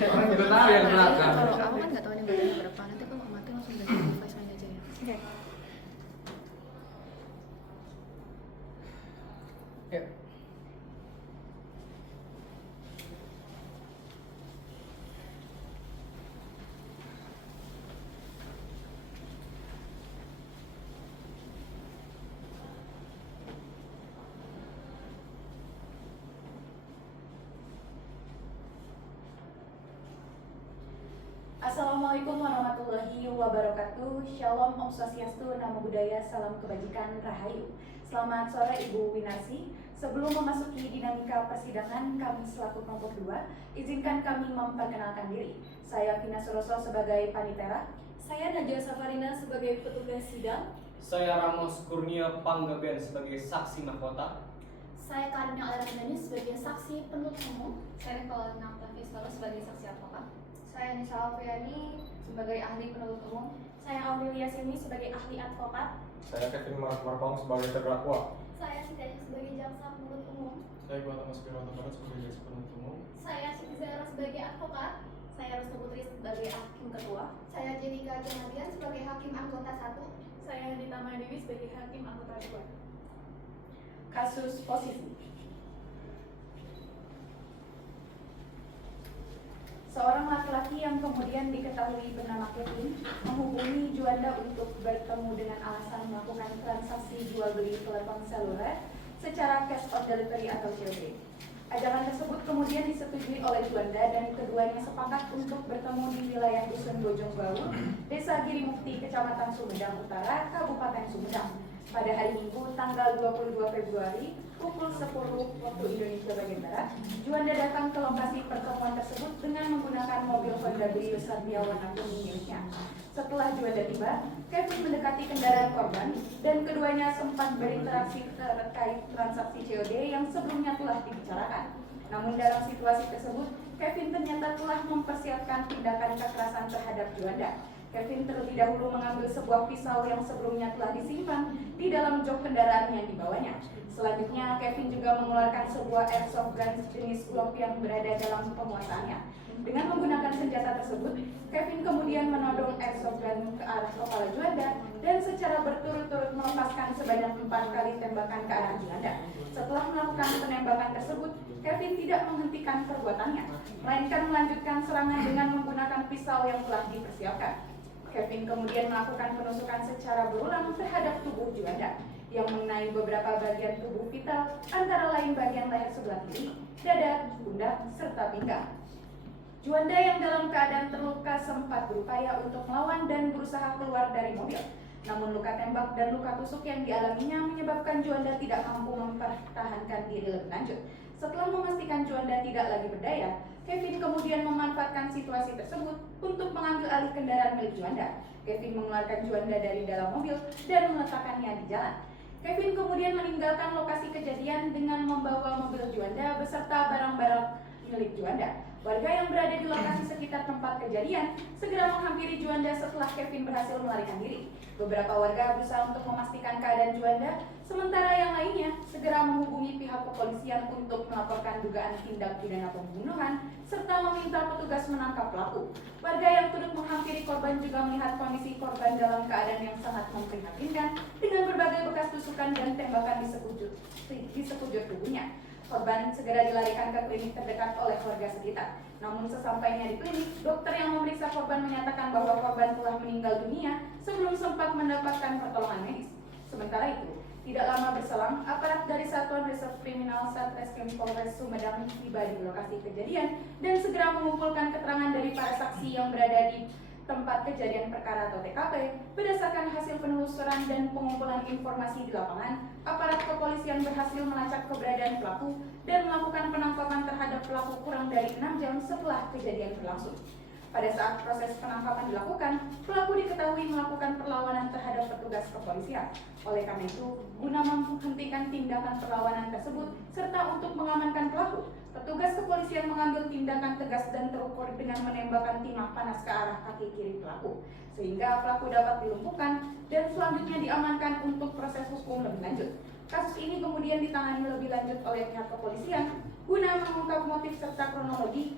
Orang juga tahu yang belakang. Kalau aku kan nggak tahu nih badannya berapa, nanti kalau mati langsung dari device aja ya. Oke. Ya. Assalamualaikum warahmatullahi wabarakatuh. Shalom, Om Swastiastu, Namo Buddhaya, Salam Kebajikan, Rahayu. Selamat sore Ibu Winarsi. Sebelum memasuki dinamika persidangan, kami selaku kelompok 2, izinkan kami memperkenalkan diri. Saya Vina Suroso sebagai panitera. Saya Najwa Safarina sebagai petugas sidang. Saya Ramos Kurnia Panggabean sebagai saksi mahkota. Saya Karina Alamandani sebagai saksi penuntut umum. Saya Paulina Octavius sebagai saksi advokat. Saya Nisa Alfiani sebagai ahli penuntut umum. Saya Aurelia Simi sebagai ahli advokat. Saya Kevin Marpong sebagai terdakwa. Saya Siti sebagai jaksa penuntut umum. Saya Gautam Aspiranto Barat sebagai jaksa penuntut umum. Saya Siti Zahra sebagai advokat. Saya Rusna Putri sebagai hakim ketua. Saya Jenika Janadian sebagai hakim anggota 1. Saya Dita Dewi sebagai hakim anggota 2. Kasus posisi. Seorang laki-laki yang kemudian diketahui bernama Kevin menghubungi Juanda untuk bertemu dengan alasan melakukan transaksi jual beli telepon seluler secara cash on delivery atau COD. Ajakan tersebut kemudian disetujui oleh Juanda dan keduanya sepakat untuk bertemu di wilayah Dusun Bojong Bau, Desa Girimukti, Kecamatan Sumedang Utara, Kabupaten Sumedang, pada hari Minggu tanggal 22 Februari pukul 10 waktu Indonesia bagian Barat. Juanda datang ke lokasi pertemuan tersebut dengan menggunakan mobil Honda Brio Satria warna kuning miliknya. Setelah Juanda tiba, Kevin mendekati kendaraan korban dan keduanya sempat berinteraksi terkait transaksi COD yang sebelumnya telah dibicarakan. Namun dalam situasi tersebut, Kevin ternyata telah mempersiapkan tindakan kekerasan terhadap Juanda. Kevin terlebih dahulu mengambil sebuah pisau yang sebelumnya telah disimpan di dalam jok kendaraan yang dibawanya. Selanjutnya, Kevin juga mengeluarkan sebuah airsoft gun jenis Glock yang berada dalam penguasaannya. Dengan menggunakan senjata tersebut, Kevin kemudian menodong airsoft gun ke arah kepala Juanda dan secara berturut-turut melepaskan sebanyak 4 kali tembakan ke arah Juanda. Setelah melakukan penembakan tersebut, Kevin tidak menghentikan perbuatannya, melainkan melanjutkan serangan dengan menggunakan pisau yang telah dipersiapkan. Kevin kemudian melakukan penusukan secara berulang terhadap tubuh Juanda yang mengenai beberapa bagian tubuh vital, antara lain bagian leher sebelah kiri, dada, pundak, serta pinggang. Juanda yang dalam keadaan terluka sempat berupaya untuk melawan dan berusaha keluar dari mobil. Namun luka tembak dan luka tusuk yang dialaminya menyebabkan Juanda tidak mampu mempertahankan diri lebih lanjut. Setelah memastikan Juanda tidak lagi berdaya, Kevin kemudian memanfaatkan situasi tersebut untuk mengambil alih kendaraan milik Juanda. Kevin mengeluarkan Juanda dari dalam mobil dan meletakkannya di jalan. Kevin kemudian meninggalkan lokasi kejadian dengan membawa mobil Juanda beserta barang-barang milik Juanda. Warga yang berada di lokasi sekitar tempat kejadian segera menghampiri Juanda setelah Kevin berhasil melarikan diri. Beberapa warga berusaha untuk memastikan keadaan Juanda, sementara yang lainnya segera menghubungi pihak kepolisian untuk melaporkan dugaan tindak pidana pembunuhan serta meminta petugas menangkap pelaku. Warga yang turut menghampiri korban juga melihat kondisi korban dalam keadaan yang sangat memprihatinkan dengan berbagai bekas tusukan dan tembakan di sekujur tubuhnya. Korban segera dilarikan ke klinik terdekat oleh warga sekitar. Namun sesampainya di klinik, dokter yang memeriksa korban menyatakan bahwa korban telah meninggal dunia sebelum sempat mendapatkan pertolongan medis. Sementara itu, tidak lama berselang, aparat dari Satuan Reserse Kriminal Satreskrim Polres Sumedang tiba di lokasi kejadian dan segera mengumpulkan keterangan dari para saksi yang berada di tempat kejadian perkara atau TKP. Berdasarkan hasil penelusuran dan pengumpulan informasi di lapangan, aparat kepolisian berhasil melacak keberadaan pelaku dan melakukan penangkapan terhadap pelaku kurang dari 6 jam setelah kejadian berlangsung. Pada saat proses penangkapan dilakukan, pelaku diketahui melakukan perlawanan terhadap petugas kepolisian. Oleh karena itu, guna menghentikan tindakan perlawanan tersebut serta untuk mengamankan pelaku, petugas kepolisian mengambil tindakan tegas dan terukur dengan menembakkan timah panas ke arah kaki kiri pelaku, sehingga pelaku dapat dilumpuhkan dan selanjutnya diamankan untuk proses hukum lebih lanjut. Kasus ini kemudian ditangani lebih lanjut oleh pihak kepolisian guna mengungkap motif serta kronologi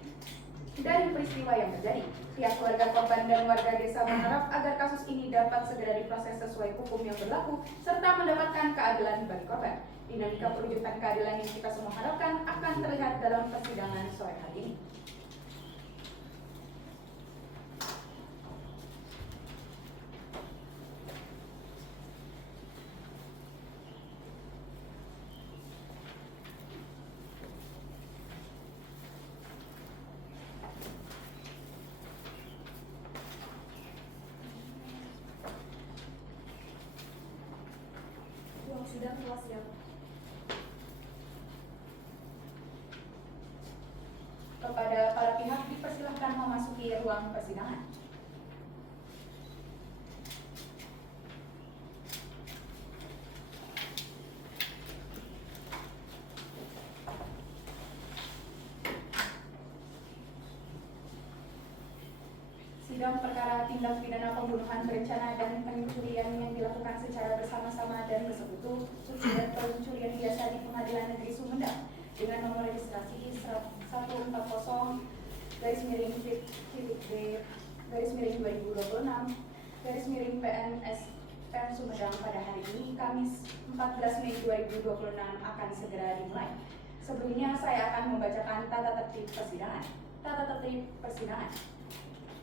dari peristiwa yang terjadi. Pihak keluarga korban dan warga desa berharap agar kasus ini dapat segera diproses sesuai hukum yang berlaku serta mendapatkan keadilan bagi korban. Dinamika perwujudan keadilan yang kita semua harapkan akan terlihat dalam persidangan sore hari ini. Ruang sidang telah siap. Kepada para pihak dipersilahkan memasuki ruang persidangan. Sidang perkara tindak pidana pembunuhan berencana dan pencurian yang dilakukan secara bersama-sama dan bersekutu subsidi pencurian biasa di Pengadilan Negeri Sumedang dengan nomor registrasi 140-2026/PNS/PN Sumedang pada hari ini Kamis 14 Mei 2026 akan segera dimulai. Sebelumnya saya akan membacakan tata tertib persidangan. Tata tertib persidangan.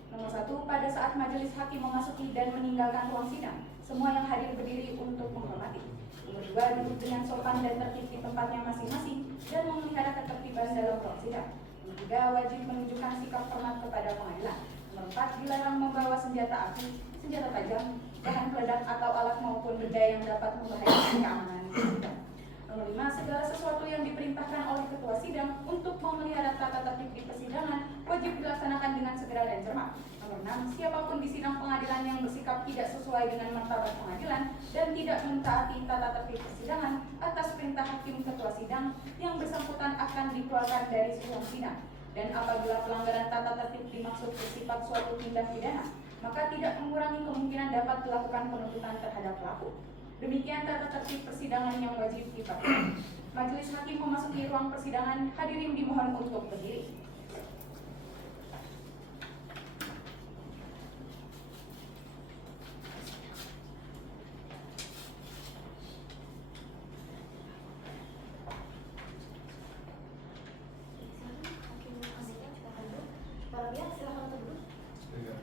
Nomor 1, pada saat majelis hakim memasuki dan meninggalkan ruang sidang, semua yang hadir berdiri untuk menghormati. Nomor 2, duduk dengan sopan dan tertib di tempatnya masing-masing dan memelihara ketertiban dalam ruang sidang. Nomor 3, wajib menunjukkan sikap hormat kepada pengadilan. Nomor 4, dilarang membawa senjata api, senjata tajam, bahan peledak atau alat maupun benda yang dapat membahayakan keamanan sidang. Nomor 5, segala sesuatu yang diperintahkan oleh ketua sidang untuk memelihara tata tertib di persidangan wajib dilaksanakan dengan segera dan cermat. Nomor 6, siapapun di sidang pengadilan yang bersikap tidak sesuai dengan martabat pengadilan dan tidak mentaati tata tertib persidangan atas perintah hakim ketua sidang yang bersangkutan akan dikeluarkan dari ruang sidang. Dan apabila pelanggaran tata tertib dimaksud bersifat suatu tindak pidana, maka tidak mengurangi kemungkinan dapat dilakukan penuntutan terhadap pelaku. Demikian tata tertib persidangan yang wajib dipatuhi. Majelis hakim memasuki ruang persidangan, hadirin dimohon untuk berdiri. Hakim aslinya silakan duduk. Para pihak silakan untuk duduk. Iya.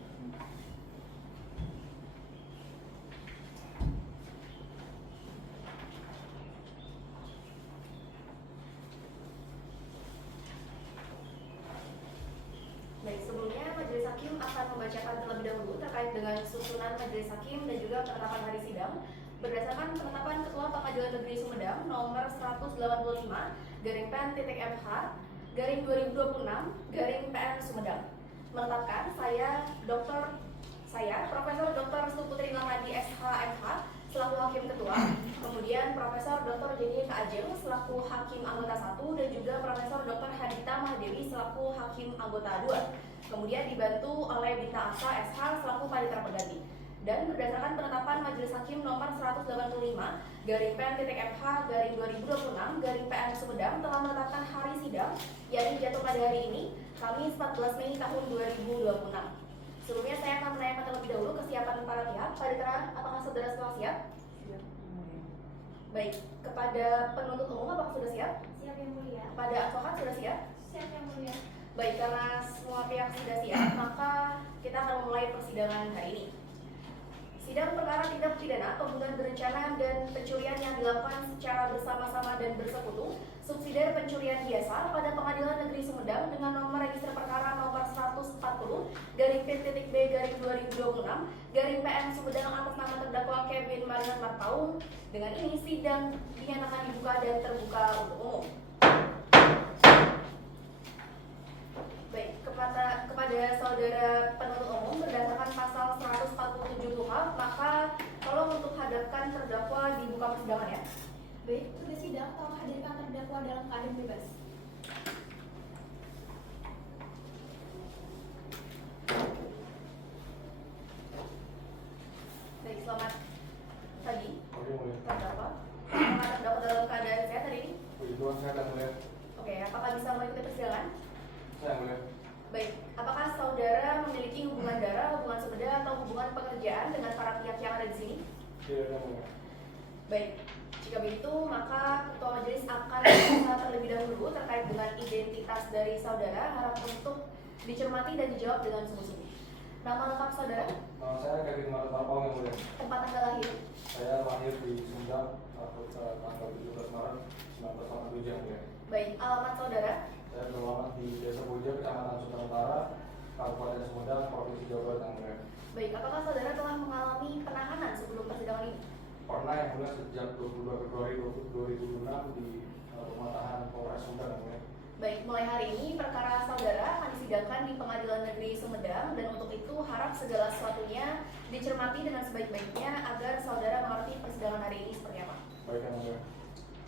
Baik, sebelumnya Majelis Hakim akan membacakan terlebih dahulu terkait dengan susunan Majelis Hakim dan juga penetapan hari sidang berdasarkan penetapan Ketua Pengadilan Negeri Sumedang nomor 185/PN-TTMH/2026/PN Sumedang menetapkan saya Profesor Dr. Restu Putri Lamadi SH.MH selaku Hakim Ketua, kemudian Profesor Dr. Jenny Kaajeng selaku Hakim Anggota 1 dan juga Profesor Dr. Hadita Mahdewi selaku Hakim Anggota 2, kemudian dibantu oleh Bita Asa SH selaku Panitera Pengganti. Dan berdasarkan penetapan Majelis Hakim nomor 185/PN-TTMH/2026/PN Sumedang telah menetapkan hari sidang yakni jatuh pada hari ini, Kamis 14 Mei tahun 2026. Sebelumnya saya akan menanyakan terlebih dahulu kesiapan para pihak. Panitera, apakah saudara semua siap? Siap. Baik, kepada penuntut umum apakah sudah siap? Siap yang mulia. Kepada advokat sudah siap? Siap yang mulia. Baik, karena semua pihak sudah siap, maka kita akan memulai persidangan hari ini. Sidang perkara tindak pidana pembunuhan berencana dan pencurian yang dilakukan secara bersama-sama dan bersekutu subsidiar pencurian biasa pada Pengadilan Negeri Sumedang dengan nomor register perkara nomor 140/P.B/2026/PN Sumedang atas nama terdakwa Kevin Marian Marpaung. Dengan ini sidang dinyatakan dibuka dan terbuka untuk umum. Baik, kepada saudara penuntut umum berdasarkan pasal 147 KUHP, maka tolong untuk hadapkan terdakwa di muka persidangan ya. Baik, tugas sidang tolong hadirkan terdakwa dalam keadaan bebas. Baik, selamat pagi Oke, boleh. terdakwa. Apakah terdakwa dalam keadaan sehat hari ini? Puji Tuhan, saya akan melihat. Oke, apakah bisa mengikuti persidangan? Saya melihat. Baik, apakah hubungan pekerjaan dengan para pihak yang ada di sini? Tidak yang mulia. Baik, jika begitu maka Ketua Majelis akan berusaha terlebih dahulu terkait dengan identitas dari saudara, harap untuk dicermati dan dijawab dengan sungguh-sungguh. Nama lengkap saudara, Saya Kevin Marpaung yang mulia. tempat tanggal lahir, Saya lahir di Sumedang tanggal 17 Maret 1987 yang mulia. baik, alamat saudara, Saya beralamat di Desa Boja, Kecamatan Sumatera Utara, Kabupaten Sumedang, Provinsi Jawa Barat yang mulia. baik, apakah saudara telah mengalami penahanan sebelum persidangan ini? Pernah yang mulia sejak 22 Februari 2006 di rumah tahanan Polres Sumedang yang mulia. Baik, mulai hari ini perkara saudara akan disidangkan di Pengadilan Negeri Sumedang dan untuk itu harap segala sesuatunya dicermati dengan sebaik-baiknya agar saudara mengerti persidangan hari ini seperti apa. Baik yang mulia.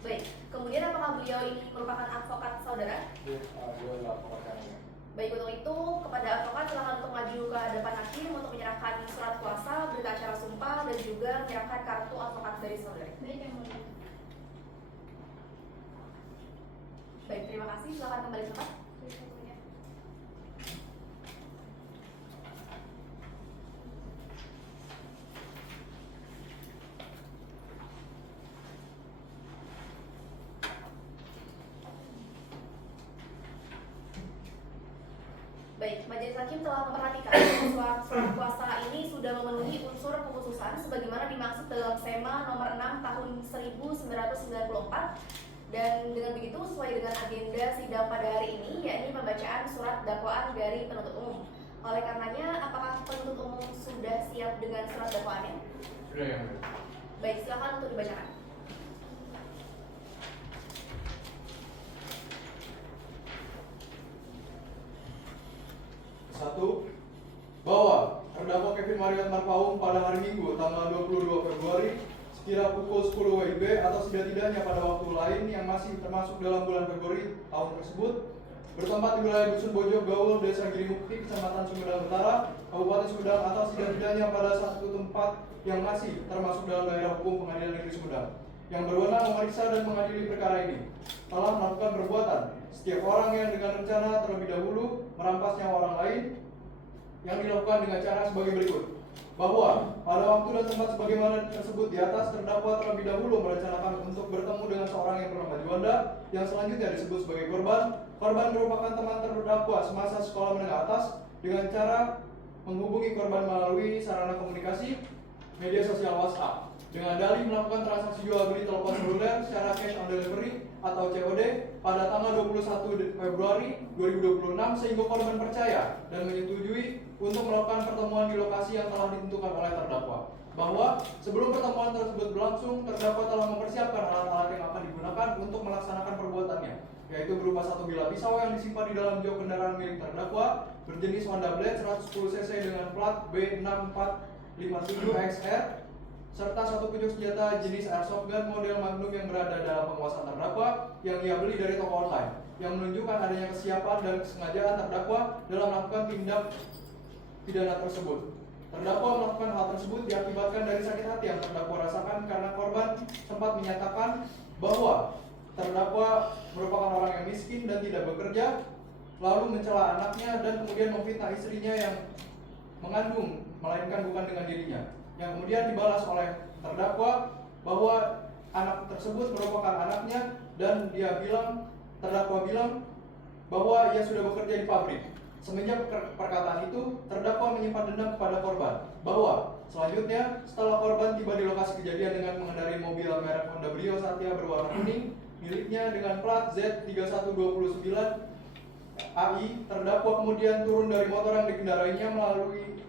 Baik, kemudian apakah beliau ini merupakan advokat saudara? Dia adalah advokat yang mulia. Baik, untuk itu kepada advokat silakan untuk maju ke hadapan hakim untuk menyerahkan surat kuasa, berita acara sumpah dan juga menyerahkan kartu advokat dari saudara. Baik yang mulia. Baik, terima kasih. Silakan kembali ke tempat. Baik yang mulia. Baik, Majelis Hakim telah memperhatikan bahwa surat kuasa ini sudah memenuhi unsur pengkhususan sebagaimana dimaksud dalam SEMA nomor 6 tahun 1994 dan dengan begitu sesuai dengan agenda sidang pada hari ini yakni pembacaan surat dakwaan dari penuntut umum. Oleh karenanya, apakah penuntut umum sudah siap dengan surat dakwaannya? Sudah yang mulia. Baik, silakan untuk dibacakan. Satu, bahwa terdakwa Kevin Mariot Marpaung pada hari Minggu tanggal 22 Februari sekira pukul 10 WIB atau setidak-tidaknya pada waktu lain yang masih termasuk dalam bulan Februari tahun tersebut bertempat di wilayah Dusun Bojo Gaul, Desa Girimukti, Kecamatan Sumedang Utara, Kabupaten Sumedang atau setidak-tidaknya pada satu tempat yang masih termasuk dalam daerah hukum Pengadilan Negeri Sumedang yang berwenang memeriksa dan mengadili perkara ini telah melakukan perbuatan setiap orang yang dengan rencana terlebih dahulu merampas nyawa orang lain yang dilakukan dengan cara sebagai berikut. Bahwa pada waktu dan tempat sebagaimana tersebut di atas terdakwa terlebih dahulu merencanakan untuk bertemu dengan seorang yang bernama Juanda yang selanjutnya disebut sebagai korban. Korban merupakan teman terdakwa semasa sekolah menengah atas dengan cara menghubungi korban melalui sarana komunikasi media sosial WhatsApp dengan dalih melakukan transaksi jual beli telepon seluler secara cash on delivery atau COD pada tanggal 21 Februari 2026 sehingga korban percaya dan menyetujui untuk melakukan pertemuan di lokasi yang telah ditentukan oleh terdakwa. Bahwa sebelum pertemuan tersebut berlangsung, terdakwa telah mempersiapkan alat-alat yang akan digunakan untuk melaksanakan perbuatannya, yaitu berupa satu bilah pisau yang disimpan di dalam jok kendaraan milik terdakwa berjenis Honda Blade 110 cc dengan plat B6457XR serta satu pucuk senjata jenis airsoft gun model Magnum yang berada dalam penguasaan terdakwa yang ia beli dari toko online yang menunjukkan adanya kesiapan dan kesengajaan terdakwa dalam melakukan tindak pidana tersebut. Terdakwa melakukan hal tersebut diakibatkan dari sakit hati yang terdakwa rasakan karena korban sempat menyatakan bahwa terdakwa merupakan orang yang miskin dan tidak bekerja, lalu mencela anaknya dan kemudian memfitnah istrinya yang mengandung melainkan bukan dengan dirinya, yang kemudian dibalas oleh terdakwa bahwa anak tersebut merupakan anaknya dan terdakwa bilang bahwa ia sudah bekerja di pabrik. Semenjak perkataan itu, terdakwa menyimpan dendam kepada korban bahwa selanjutnya setelah korban tiba di lokasi kejadian dengan mengendarai mobil merek Honda Brio Satya berwarna kuning miliknya dengan plat Z3129 AI, terdakwa kemudian turun dari motor yang dikendarainya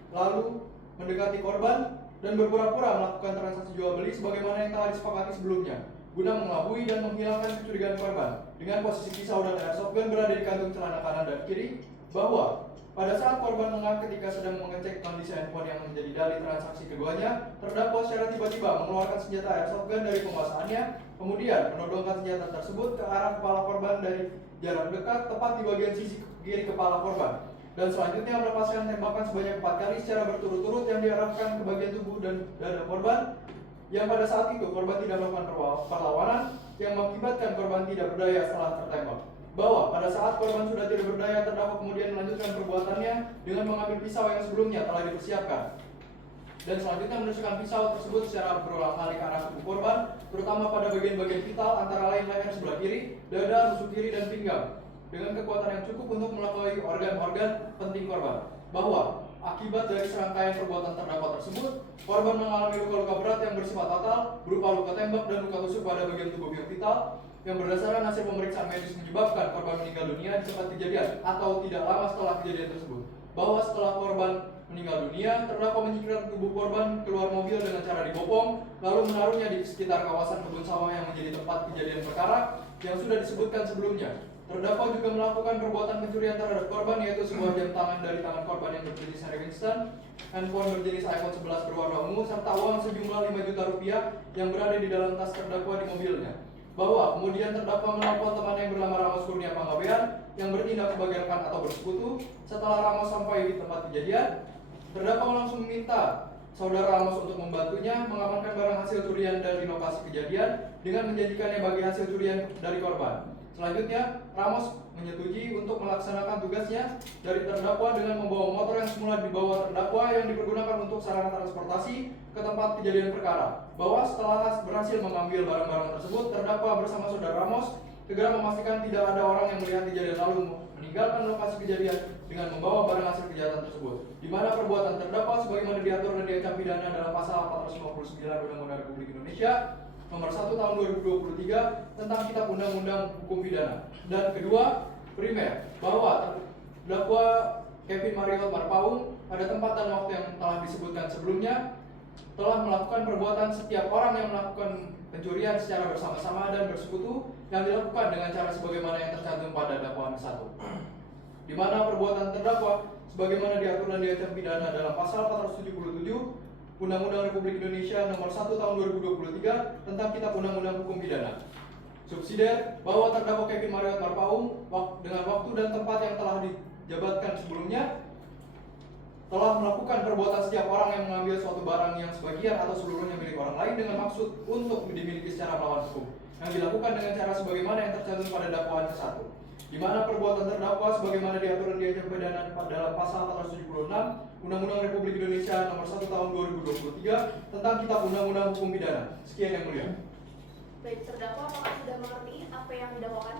lalu mendekati korban dan berpura-pura melakukan transaksi jual beli sebagaimana yang telah disepakati sebelumnya guna mengelabui dan menghilangkan kecurigaan korban dengan posisi pisau dan airsoft gun berada di kantung celana kanan dan kiri. Bahwa pada saat korban lengah ketika sedang mengecek kondisi handphone yang menjadi dalih transaksi keduanya, terdakwa secara tiba-tiba mengeluarkan senjata airsoft gun dari penguasaannya, kemudian menodongkan senjata tersebut ke arah kepala korban dari jarak dekat tepat di bagian sisi kiri kepala korban, dan selanjutnya melepaskan tembakan sebanyak 4 kali secara berturut-turut yang diarahkan ke bagian tubuh dan dada korban, yang pada saat itu korban tidak melakukan perlawanan yang mengakibatkan korban tidak berdaya setelah tertembak. Bahwa pada saat korban sudah tidak berdaya, terdakwa kemudian melanjutkan perbuatannya dengan mengambil pisau yang sebelumnya telah dipersiapkan. dan selanjutnya menusukkan pisau tersebut secara berulang kali ke arah tubuh korban, terutama pada bagian-bagian vital antara lain leher sebelah kiri, dada, tusuk kiri, dan pinggang, dengan kekuatan yang cukup untuk melukai organ-organ penting korban. Bahwa akibat dari serangkaian perbuatan terdakwa tersebut, korban mengalami luka-luka berat yang bersifat fatal berupa luka tembak dan luka tusuk pada bagian tubuh yang vital, yang berdasarkan hasil pemeriksaan medis menyebabkan korban meninggal dunia di tempat kejadian atau tidak lama setelah kejadian tersebut. Bahwa setelah korban meninggal dunia, terdakwa menyingkirkan tubuh korban keluar mobil dengan cara dibopong, lalu menaruhnya di sekitar kawasan kebun sawah yang menjadi tempat kejadian perkara yang sudah disebutkan sebelumnya. Terdakwa juga melakukan perbuatan pencurian terhadap korban, yaitu sebuah jam tangan dari tangan korban yang berjenis Harry Winston, handphone berjenis iPhone 11 berwarna ungu, serta uang sejumlah 5 juta rupiah yang berada di dalam tas terdakwa di mobilnya. Bahwa kemudian terdakwa menelpon temannya yang bernama Ramos Kurnia Panggabean yang bertindak sebagai rekan atau bersekutu. Setelah Ramos sampai di tempat kejadian, terdakwa langsung meminta saudara Ramos untuk membantunya mengamankan barang hasil curian dari lokasi kejadian dengan menjanjikannya bagi hasil curian dari korban. Selanjutnya, Ramos menyetujui untuk melaksanakan tugasnya dari terdakwa dengan membawa motor yang semula dibawa terdakwa yang dipergunakan untuk sarana transportasi ke tempat kejadian perkara. Bahwa setelah berhasil mengambil barang-barang tersebut, terdakwa bersama saudara Ramos segera memastikan tidak ada orang yang melihat kejadian lalu meninggalkan lokasi kejadian dengan membawa barang hasil kejahatan tersebut. Di mana perbuatan terdakwa sebagaimana diatur dan diancam pidana dalam pasal 459 Undang-Undang Republik Indonesia Nomor 1 Tahun 2023 tentang Kitab Undang-Undang Hukum Pidana. Dan kedua, primer, bahwa terdakwa Kevin Mario Marpaung pada tempat dan waktu yang telah disebutkan sebelumnya telah melakukan perbuatan setiap orang yang melakukan pencurian secara bersama-sama dan bersekutu yang dilakukan dengan cara sebagaimana yang tercantum pada dakwaan 1. Di mana perbuatan terdakwa sebagaimana diatur dan diancam pidana dalam pasal 477 Undang-Undang Republik Indonesia Nomor 1 Tahun 2023 tentang Kitab Undang-Undang Hukum Pidana. Subsidiar, bahwa terdakwa Kevin Mario Marpaung dengan waktu dan tempat yang telah dijabatkan sebelumnya telah melakukan perbuatan setiap orang yang mengambil suatu barang yang sebagian atau seluruhnya milik orang lain dengan maksud untuk dimiliki secara melawan hukum, yang dilakukan dengan cara sebagaimana yang tercantum pada dakwaan ke-1. Di mana perbuatan terdakwa sebagaimana diatur dan diancam pidana dalam pasal 476 Undang-Undang Republik Indonesia Nomor 1 Tahun 2023 tentang Kitab Undang-Undang Hukum Pidana. Sekian yang mulia. Baik, terdakwa apakah sudah mengerti apa yang didakwakan?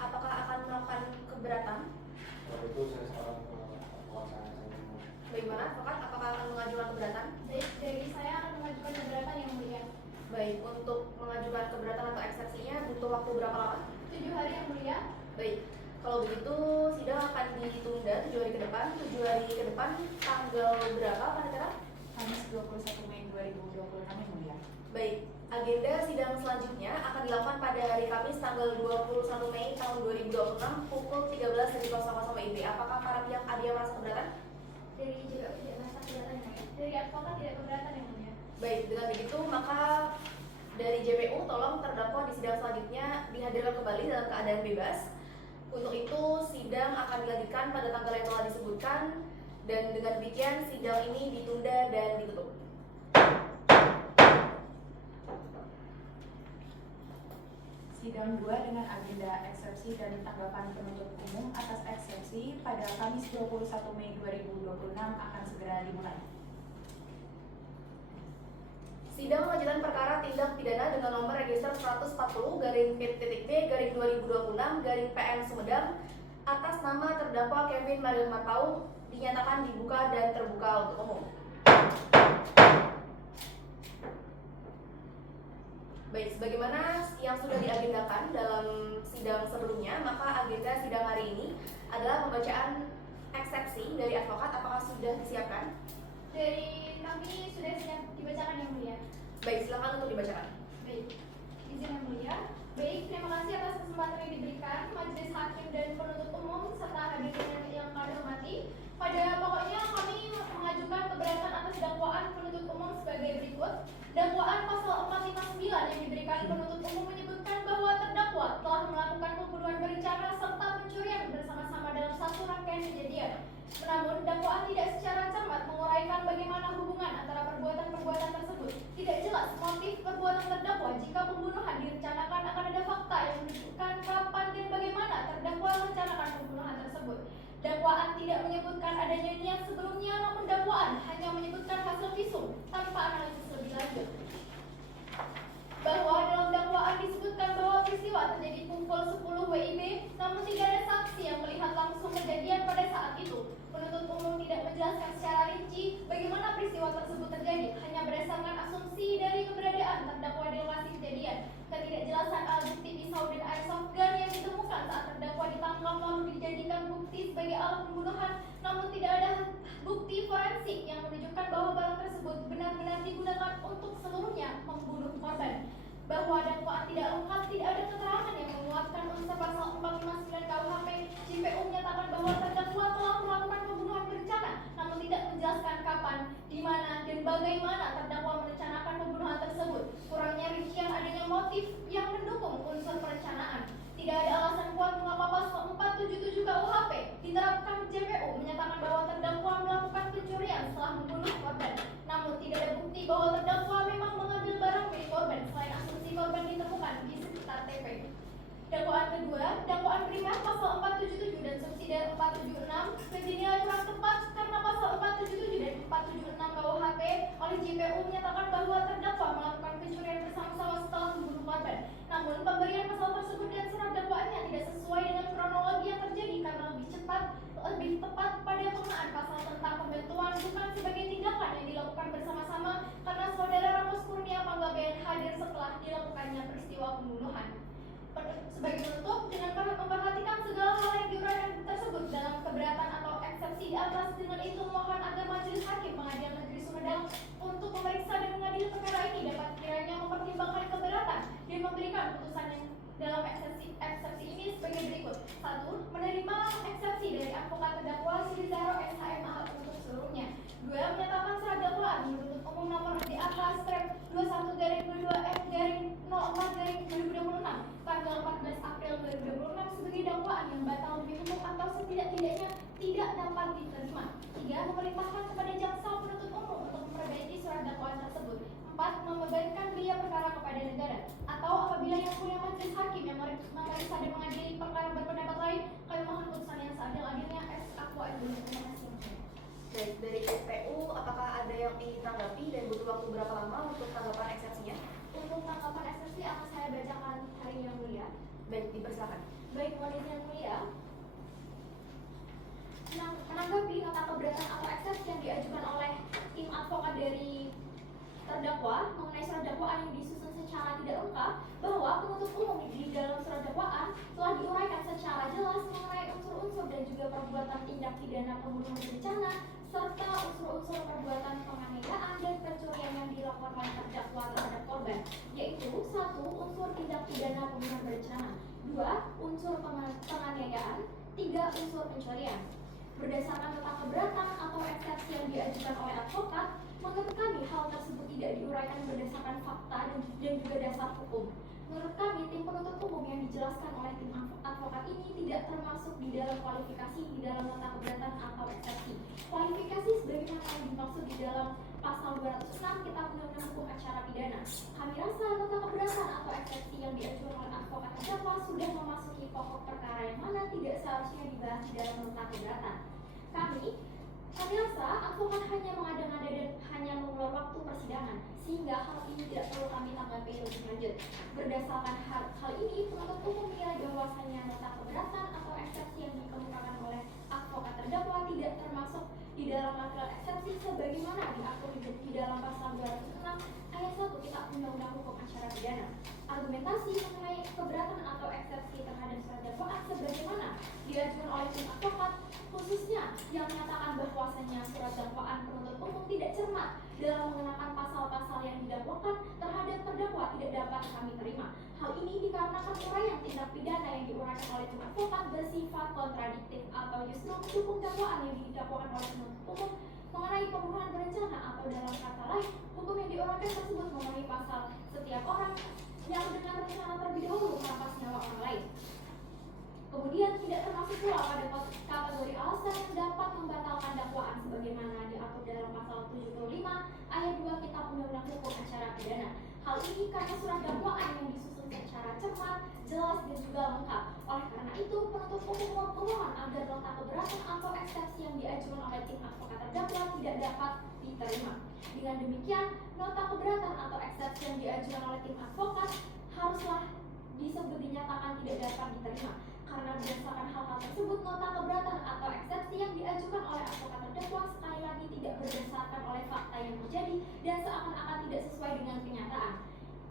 Apakah akan melakukan keberatan? Kalau itu saya saran ke kuasa saya. Bagaimana, advokat? Apakah akan mengajukan keberatan? Baik, dari saya akan mengajukan keberatan yang mulia. Baik, untuk mengajukan keberatan atau eksepsinya butuh waktu berapa lama? 7 hari yang mulia. Baik, kalau begitu sidang akan ditunda 7 hari ke depan. 7 hari ke depan tanggal berapa, Pak? Kamis 21 Mei 2026 yang mulia. Baik, agenda sidang selanjutnya akan dilakukan pada hari Kamis tanggal 21 Mei tahun 2026 pukul 13.00 WIB. Apakah para pihak ada yang merasa keberatan? Dari JPU tidak merasa keberatan yang mulia. Dari advokat tidak keberatan yang mulia. Baik, dengan begitu maka dari JPU tolong terdakwa di sidang selanjutnya dihadirkan kembali dalam keadaan bebas. Untuk itu sidang akan dilanjutkan pada tanggal yang telah disebutkan, dan dengan demikian sidang ini ditunda dan ditutup. Sidang 2 dengan agenda eksepsi dan tanggapan penuntut umum atas eksepsi pada Kamis 21 Mei 2026 akan segera dimulai. Sidang lanjutan perkara tindak pidana dengan nomor register 140-P.B/2026-PN Sumedang atas nama terdakwa Kevin Mario Marpaung dinyatakan dibuka dan terbuka untuk umum. Baik, sebagaimana yang sudah diagendakan dalam sidang sebelumnya, maka agenda sidang hari ini adalah pembacaan eksepsi dari advokat. Apakah sudah disiapkan? Dari kami sudah siap dibacakan yang mulia. Baik, silakan untuk dibacakan. Baik, izin yang mulia. Baik, terima kasih atas kesempatan yang diberikan majelis hakim dan penuntut umum serta hadirin yang kami hormati. Pada pokoknya kami mengajukan keberatan atas dakwaan penuntut umum sebagai berikut. Dakwaan pasal 459 yang diberikan penuntut umum menyebutkan bahwa terdakwa telah melakukan pembunuhan berencana serta pencurian bersama-sama dalam satu rangkaian kejadian. Namun, dakwaan tidak secara cermat menguraikan bagaimana hubungan antara perbuatan-perbuatan tersebut. Tidak jelas motif perbuatan terdakwa jika pembunuhan direncanakan akan ada fakta yang menunjukkan kapan dan bagaimana terdakwa merencanakan pembunuhan tersebut. Dakwaan tidak menyebutkan adanya niat sebelumnya, namun dakwaan hanya menyebutkan hasil visum tanpa analisis lebih lanjut. Bahwa dalam dakwaan disebutkan bahwa peristiwa terjadi pukul 10 WIB, namun tidak ada saksi yang melihat langsung kejadian pada saat itu. Penuntut umum tidak menjelaskan secara rinci bagaimana peristiwa tersebut terjadi, hanya berdasarkan asumsi dari keberadaan terdakwa di lokasi kejadian. Ketidakjelasan alat bukti pisau dan airsoft gun yang ditemukan saat terdakwa ditangkap lalu dijadikan bukti sebagai alat pembunuhan, namun tidak ada bukti forensik yang menunjukkan bahwa barang tersebut benar-benar digunakan untuk seluruhnya membunuh korban. Bahwa dakwaan tidak lengkap, tidak ada keterangan yang menguatkan unsur pasal 459 KUHP. JPU menyatakan bahwa terdakwa telah melakukan pembunuhan berencana, namun tidak menjelaskan kapan, di mana, dan bagaimana terdakwa merencanakan pembunuhan tersebut. Kurangnya rincian adanya motif yang mendukung unsur perencanaan. Tidak ada alasan kuat mengapa pasal 477 KUHP diterapkan. JPU menyatakan bahwa terdakwa melakukan pencurian setelah membunuh korban, namun tidak ada bukti bahwa terdakwa memang mengambil barang milik korban selain asumsi korban ditemukan di sekitar TP. Dakwaan kedua, dakwaan primer pasal 477 dan subsidiar 476 dinilai kurang tepat karena pasal 477 dan 476 KUHP oleh JPU menyatakan bahwa terdakwa melakukan pencurian bersama-sama setelah membunuh korban. Namun pemberian pasal tersebut dan surat dakwaannya tidak sesuai dengan kronologi yang terjadi karena lebih tepat pada penggunaan pasal tentang pembentuan bukan sebagai tindakan yang dilakukan bersama-sama karena saudara Ramos Kurnia Panggabean hadir setelah dilakukannya peristiwa pembunuhan. Sebagai penutup, dengan memperhatikan segala hal yang diuraikan tersebut dalam keberatan atau eksepsi di atas, dengan itu mohon agar majelis hakim pengadilan negeri Sumedang untuk memeriksa dan mengadili perkara ini dapat kiranya mempertimbangkan keberatan dan memberikan putusan yang dalam eksepsi ini sebagai berikut. 1. Menerima eksepsi dari advokat terdakwa Silizaro SHMAH untuk seluruhnya. 2. Menyatakan surat dakwaan menuntut umum nomor di atas strep 21/22F/04/2026 tanggal 14 April 2026 sebagai dakwaan yang batal demi hukum atau setidak-tidaknya tidak dapat diterima. 3. Memerintahkan kepada jaksa penuntut umum untuk memperbaiki surat dakwaan tersebut. 4. Membebankan biaya perkara kepada negara, atau apabila yang punya majelis hakim yang memeriksa dan mengadili perkara berpendapat lain, kami mohon putusan yang seadil-adilnya. Terima kasih. Baik, dari JPU, apakah ada yang ingin tanggapi dan butuh waktu berapa lama untuk tanggapan eksepsinya? Untuk tanggapan eksepsi akan saya bacakan hari yang mulia. Baik, dipersilakan. Baik, mohon izin yang mulia. Menanggapi nota keberatan atau eksepsi yang diajukan oleh tim advokat dari terdakwa mengenai surat dakwaan yang disusun secara tidak lengkap, bahwa penuntut umum di dalam surat dakwaan telah diuraikan secara jelas mengenai unsur-unsur dan juga perbuatan tindak pidana pembunuhan berencana serta unsur-unsur perbuatan penganiayaan dan pencurian yang dilakukan terdakwa terhadap korban, yaitu 1. Unsur tindak pidana pembunuhan berencana, 2. Unsur penganiayaan, 3. Unsur pencurian. Berdasarkan nota keberatan atau eksepsi yang diajukan oleh advokat, menurut kami hal tersebut tidak diuraikan berdasarkan fakta dan juga dasar hukum. Menurut kami, tim penuntut umum yang dijelaskan oleh tim advokat ini tidak termasuk di dalam kualifikasi di dalam nota keberatan atau eksepsi. Kualifikasi sebagaimana yang dimaksud di dalam pasal 206 Kitab Undang-Undang Hukum Acara Pidana. Kami rasa nota keberatan atau eksepsi yang diajukan oleh advokat terdakwa sudah memasuki pokok perkara yang mana tidak seharusnya dibahas di dalam nota keberatan. Kami rasa advokat hanya mengada-ngada dan hanya mengulur waktu persidangan, sehingga hal ini tidak perlu kami tanggapi lebih lanjut. Berdasarkan hal ini, penuntut umum menilai bahwasanya nota keberatan atau eksepsi yang dikemukakan oleh advokat terdakwa tidak termasuk di dalam material eksepsi sebagaimana diatur di dalam pasal 206 ayat 1 Kitab Undang-Undang Hukum Acara Pidana. Argumentasi mengenai keberatan atau eksepsi terhadap surat dakwaan sebagaimana diajukan oleh tim advokat, khususnya yang menyatakan bahwasanya surat dakwaan penuntut umum tidak cermat dalam mengenakan pasal-pasal yang didakwakan terhadap terdakwa tidak dapat kami terima. Hal ini dikarenakan uraian tindak pidana yang diuraikan oleh tim advokat bersifat kontradiktif atau justru mendukung dakwaan yang didakwakan oleh penuntut umum mengenai pembunuhan berencana, atau dalam kata lain, hukum yang diuraikan tersebut mengenai pasal setiap orang yang dengan rencana terlebih dahulu merampas nyawa orang lain. Kemudian tidak termasuk pula pada kategori alasan yang dapat membatalkan dakwaan sebagaimana diatur dalam pasal 75 ayat 2 Kitab Undang-Undang Hukum Acara Pidana. Hal ini karena surat dakwaan yang disusun secara cermat, jelas, dan juga lengkap. Oleh karena itu, penuntut umum memohon agar nota keberatan atau eksepsi yang diajukan oleh tim advokat terdakwa tidak dapat diterima. Dengan demikian, nota keberatan atau eksepsi yang diajukan oleh tim advokat haruslah disebut dinyatakan tidak dapat diterima. Karena berdasarkan hal-hal tersebut, nota keberatan atau eksepsi yang diajukan oleh advokat terdakwa sekali lagi tidak berdasarkan oleh fakta yang terjadi dan seakan-akan tidak sesuai dengan kenyataan.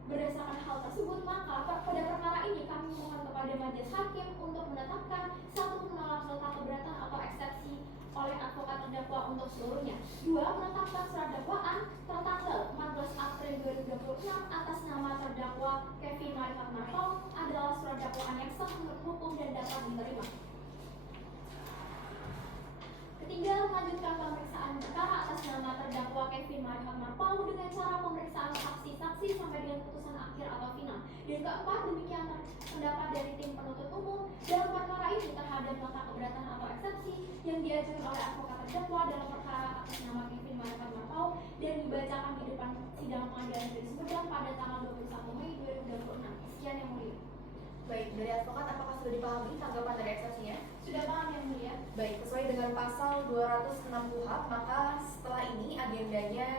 Berdasarkan hal tersebut, maka pada perkara ini kami mohon kepada majelis hakim untuk menetapkan satu, menolak nota keberatan atau eksepsi oleh advokat terdakwa untuk seluruhnya. Dua, menetapkan surat dakwaan tertanggal 14 April 2026 atas nama terdakwa Kevin Marifat Marpaung adalah surat dakwaan yang sah menurut hukum dan dapat diterima. Ketiga, melanjutkan pemeriksaan perkara atas nama terdakwa Kevin Marifat Marpaung dengan cara pemeriksaan saksi-saksi sampai dengan putusan akhir atau final. Dan keempat, demikian pendapat dari tim penuntut umum dalam perkara ini terhadap nota keberatan atau eksepsi yang diajukan oleh advokat terdakwa dalam perkara atas nama Kevin Marifat Marpaung dan dibacakan di depan sidang pengadilan negeri Sumedang pada tanggal 21 Mei 2026. Sekian yang mulia. Baik, dari advokat apakah sudah dipahami tanggapan dari eksepsinya? Sudah paham yang mulia? Baik, sesuai dengan pasal 206 KUHP, maka setelah ini agendanya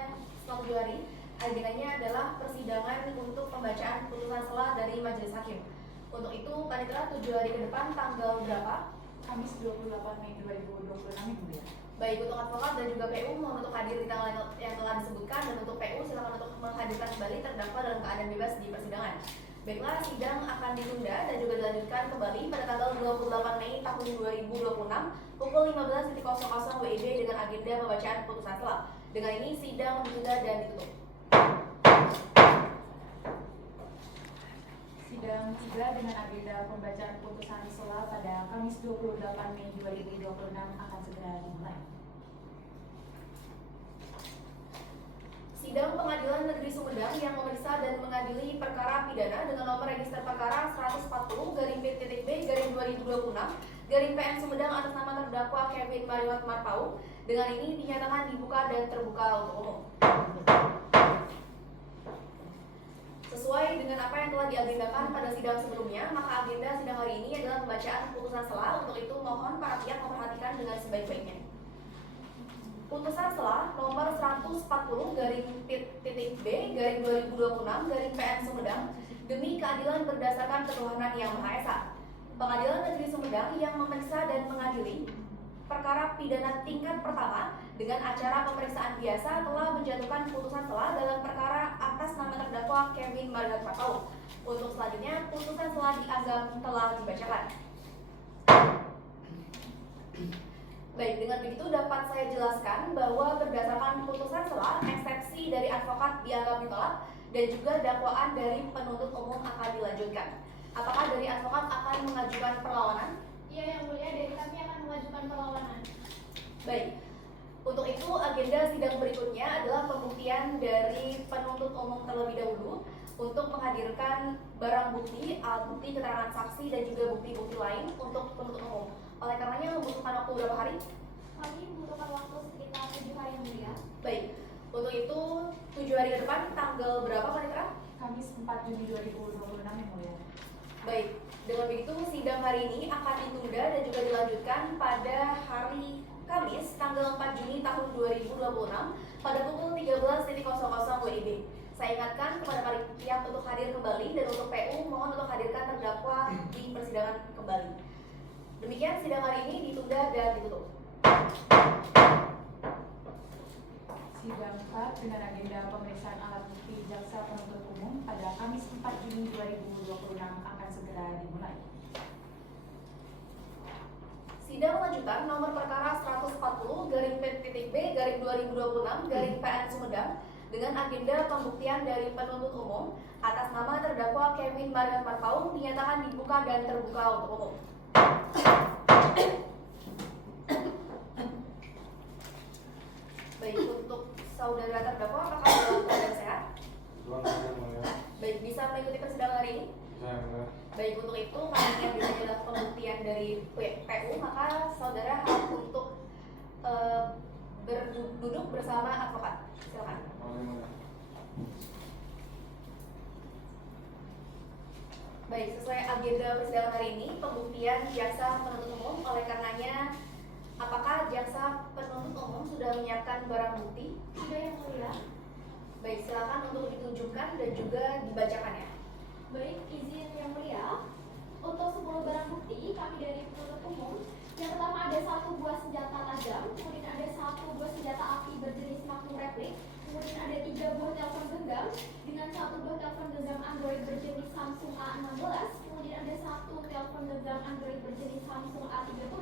selama 2 hari, agendanya adalah persidangan untuk pembacaan putusan sela dari majelis hakim. Untuk itu, panitera 7 hari ke depan tanggal berapa? Kamis 28 Mei 2026 ya. Baik, untuk advokat dan juga PU mohon untuk hadir di tanggal yang telah disebutkan, dan untuk PU silakan untuk menghadirkan kembali terdakwa dalam keadaan bebas di persidangan. Baiklah, sidang akan ditunda dan juga dilanjutkan kembali pada tanggal 28 Mei tahun 2026 pukul 15.00 WIB dengan agenda pembacaan putusan sela. Dengan ini sidang ditunda dan ditutup. Sidang 3 dengan agenda pembacaan putusan sela pada Kamis 28 Mei 2026 akan segera dimulai. Sidang Pengadilan Negeri Sumedang yang memeriksa dan mengadili perkara pidana dengan nomor register perkara 140-P-B-2026-PN Sumedang atas nama terdakwa Kevin Marifat Marpaung dengan ini dinyatakan dibuka dan terbuka untuk umum. Sesuai dengan apa yang telah diagendakan pada sidang sebelumnya, maka agenda sidang hari ini adalah pembacaan putusan sela. Untuk itu mohon para pihak memperhatikan dengan sebaik-baiknya. Putusan sela nomor 140-B-2026-PN Sumedang demi keadilan berdasarkan ketuhanan yang Maha Esa. Pengadilan Negeri Sumedang yang memeriksa dan mengadili perkara pidana tingkat pertama dengan acara pemeriksaan biasa telah menjatuhkan putusan sela dalam perkara atas nama terdakwa Kevin Marifat Marpaung. Untuk selanjutnya, putusan sela dianggap telah dibacakan. Baik, dengan begitu dapat saya jelaskan bahwa berdasarkan putusan sela, eksepsi dari advokat dianggap ditolak dan juga dakwaan dari penuntut umum akan dilanjutkan. Apakah dari advokat akan mengajukan perlawanan? Iya yang mulia, dari kami akan mengajukan perlawanan. Baik, untuk itu agenda sidang berikutnya adalah pembuktian dari penuntut umum terlebih dahulu untuk menghadirkan barang bukti, alat bukti, keterangan saksi, dan juga bukti-bukti lain untuk penuntut umum. Oleh karenanya membutuhkan waktu berapa hari? Kami membutuhkan waktu sekitar 7 hari yang mulia. Baik, untuk itu 7 hari ke depan tanggal berapa Panitera? Kamis 4 Juni 2026 yang mulia. Baik, dengan begitu sidang hari ini akan ditunda dan juga dilanjutkan pada hari Kamis tanggal 4 Juni tahun 2026 pada pukul 13.00 WIB. Saya ingatkan kepada para pihak untuk hadir kembali dan untuk PU mohon untuk hadirkan terdakwa di persidangan kembali. Demikian sidang hari ini ditunda dan ditutup. Sidang 4 dengan agenda pemeriksaan alat bukti jaksa penuntut umum pada Kamis 4 Juni 2026 akan segera dimulai. Sidang lanjutan nomor perkara 140-P-B-2026-PN Sumedang dengan agenda pembuktian dari penuntut umum atas nama terdakwa Kevin Marifat Marpaung dinyatakan dibuka dan terbuka untuk umum. Baik, untuk saudara terdakwa apakah dalam keadaan sehat? Baik, bisa mengikuti persidangan hari ini? Baik, untuk itu karena yang adalah pembuktian dari PU, maka saudara harus untuk berduduk bersama advokat. Silakan. Baik, sesuai agenda persidangan hari ini, pembuktian jaksa penuntut umum. Oleh karenanya, apakah jaksa penuntut umum sudah menyiapkan barang bukti? Sudah yang mulia. Baik, silakan untuk ditunjukkan dan juga dibacakannya. Baik, izin yang mulia. Untuk 10 barang bukti kami dari penuntut umum. Yang pertama ada 1 buah senjata tajam, kemudian ada 1 buah senjata api berjenis Magnum replik, kemudian ada 3 buah telepon genggam dengan 1 buah telepon genggam Android berjenis Samsung A16, kemudian ada 1 telepon genggam Android berjenis Samsung A30,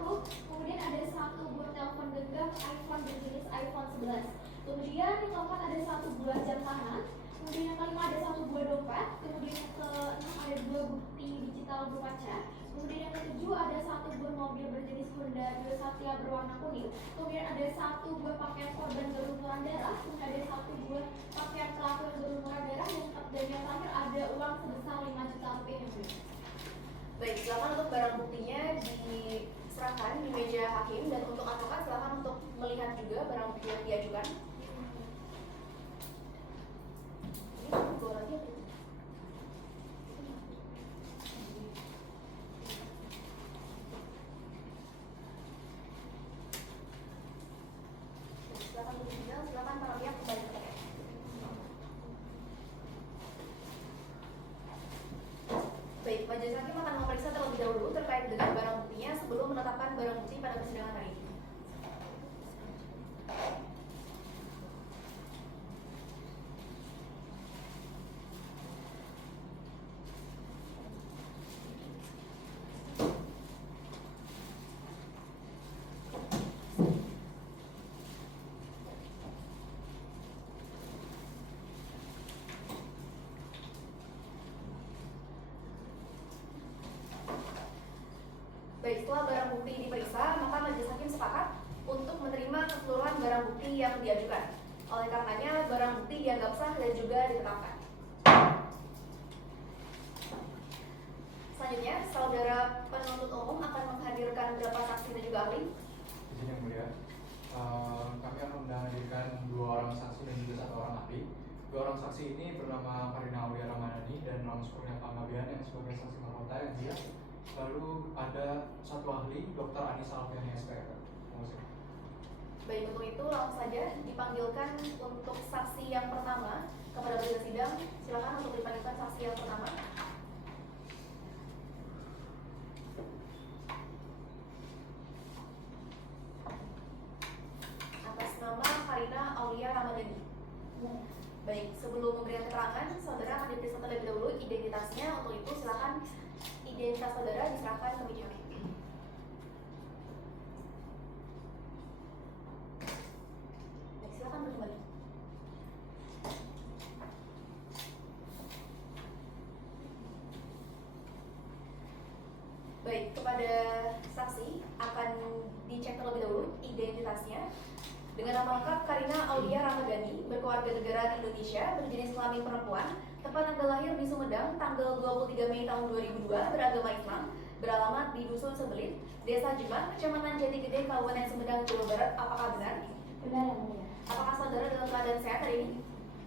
kemudian ada 1 buah telepon genggam iPhone berjenis iPhone 11. Kemudian yang keempat ada 1 buah jam tangan, kemudian yang kelima ada 1 buah dompet, kemudian yang keenam ada 2 bukti digital berupa chat, kemudian yang ketujuh ada 1 buah mobil berjenis Honda Dio Satya berwarna kuning, kemudian ada 1 buah pakaian korban berlumuran darah, kemudian ada 1 buah pakaian pelaku yang berlumuran darah, dan yang terakhir ada uang sebesar 5 juta rupiah yang mulia. Baik, silakan untuk barang buktinya diserahkan di meja hakim, dan untuk advokat silakan untuk melihat juga barang bukti yang diajukan. Ini suaranya apa? Silakan untuk sidang, silakan para pihak kembali ke TKP. Baik, majelis hakim akan memeriksa terlebih dahulu terkait dengan barang buktinya sebelum menetapkan barang bukti pada persidangan hari ini. Baik, setelah barang bukti diperiksa, maka majelis hakim sepakat untuk menerima keseluruhan barang bukti yang diajukan. Oleh karenanya, barang bukti dianggap sah dan juga ditetapkan. Selanjutnya, saudara penuntut umum akan menghadirkan beberapa saksi dan juga ahli. Izin yang mulia, kami akan menghadirkan 2 orang saksi dan juga 1 orang ahli. 2 orang saksi ini bernama Karina Aulia Ramadhani dan Ramos Kurnia Panggabean yang sebagai saksi mahkota yang dia. Lalu ada 1 ahli, Dr. Anissa Alfiani SPR. Baik, untuk itu langsung saja dipanggilkan untuk saksi yang pertama kepada majelis sidang. Silakan untuk dipanggilkan saksi yang pertama. Atas nama Karina Aulia Ramadhani. Baik, sebelum memberikan keterangan, saudara akan diperiksa terlebih dahulu identitasnya. Untuk itu silakan identitas saudara diserahkan ke meja hakim. Baik, silakan kembali. Baik, kepada saksi akan dicek terlebih dahulu identitasnya. Dengan nama lengkap Karina Aulia Ramadhani, berkeluarga negara di Indonesia, berjenis kelamin perempuan, tempat tanggal lahir di Sumedang, tanggal 23 Mei tahun 2002, beragama Islam, beralamat di Dusun Sebelit, Desa Jemak, Kecamatan Jati Gede, Kabupaten Sumedang, Jawa Barat. Apakah benar? Benar yang mulia. Apakah saudara dalam keadaan sehat hari ini?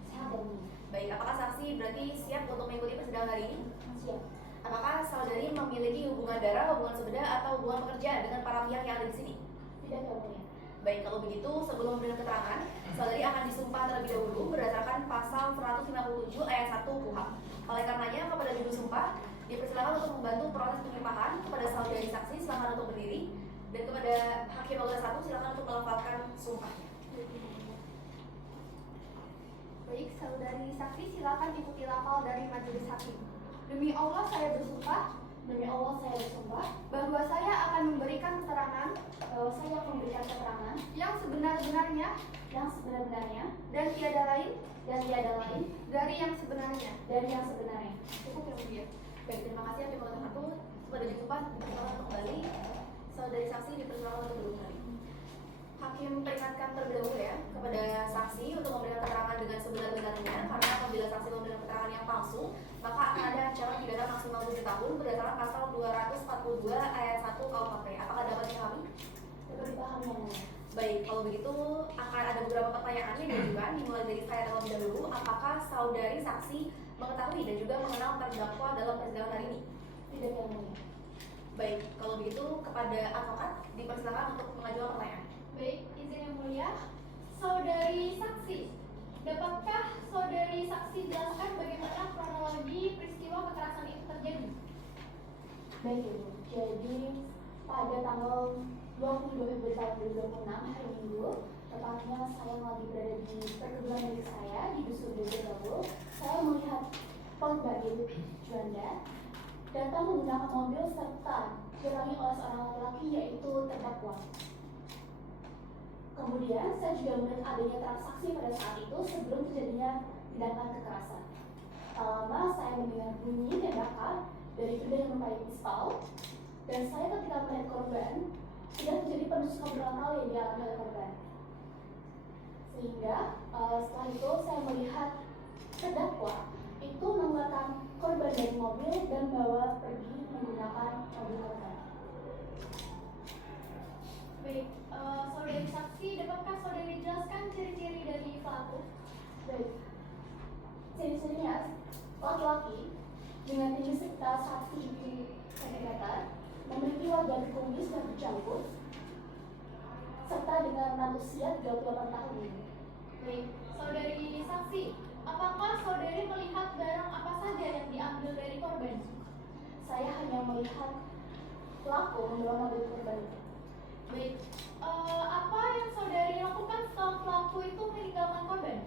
Sehat yang mulia. Baik, apakah saksi berarti siap untuk mengikuti persidangan hari ini? Siap. Apakah saudari memiliki hubungan darah, hubungan sebeda, atau hubungan pekerjaan dengan para pihak yang ada di sini? Tidak yang mulia. Baik, kalau begitu sebelum memberikan keterangan, saudari akan disumpah terlebih dahulu berdasarkan pasal 157 ayat 1 KUHP. Oleh karenanya, kepada juru sumpah dipersilakan untuk membantu proses penyumpahan kepada saudari saksi. Silakan untuk berdiri, dan kepada hakim anggota 1 silakan untuk melafalkan sumpahnya. Baik, saudari saksi silakan ikuti lafal dari majelis hakim. Demi Allah saya bersumpah. Demi Allah saya bersumpah bahwa saya akan memberikan keterangan. Bahwa saya akan memberikan keterangan yang sebenar-benarnya. Yang sebenar-benarnya. Dan tiada lain. Dan tiada lain. Dari yang sebenarnya. Dari yang sebenarnya. Cukup yang mulia. Baik, terima kasih hakim anggota 1. Kepada juru sumpah dipersilakan untuk kembali. Saudari saksi dipersilakan untuk duduk kembali. Hakim peringatkan terlebih dahulu ya kepada saksi untuk memberikan keterangan dengan sebenar-benarnya, karena apabila saksi memberikan keterangan yang palsu, maka akan ada ancaman pidana maksimal 7 tahun berdasarkan pasal 242 ayat 1 KUHP. Apakah dapat dipahami? Dapat dipahami yang mulia. Baik, kalau begitu akan ada beberapa pertanyaan yang diajukan, dimulai dari saya terlebih dahulu. Apakah saudari saksi mengetahui dan juga mengenal terdakwa dalam persidangan hari ini? Tidak, Yang Mulia. Baik, kalau begitu kepada advokat dipersilakan untuk mengajukan pertanyaan. Baik, izin yang mulia. Saudari saksi, dapatkah saudari saksi jelaskan bagaimana kronologi peristiwa kekerasan itu terjadi? Baik, Ibu. Jadi pada tanggal 22 Februari tahun 2026 hari Minggu, tepatnya saya lagi berada di perkebunan milik saya di Dusun Desa. Saya melihat korban yaitu Juanda datang menggunakan mobil serta didatangi oleh seorang laki-laki yaitu terdakwa. Kemudian saya juga melihat adanya transaksi pada saat itu sebelum terjadinya tindakan kekerasan. Tak lama saya mendengar bunyi tembakan dari benda yang memakai pistol, dan saya ketika melihat korban sudah terjadi penusukan berulang kali yang dialami oleh korban. Sehingga setelah itu saya melihat terdakwa itu mengeluarkan korban dari mobil dan bawa pergi menggunakan mobil korban. Baik, saudari saksi, dapatkah saudari jelaskan ciri-ciri dari pelaku? Baik, ciri-cirinya laki-laki dengan tinggi sekitar 170 cm, memiliki wajah kumis dan berjanggut, serta dengan rentang usia 38 tahun. Baik, saudari saksi, apakah saudari melihat barang apa saja yang diambil dari korban? Saya hanya melihat pelaku membawa mobil korban. Baik, apa yang saudari lakukan setelah pelaku itu meninggalkan korban?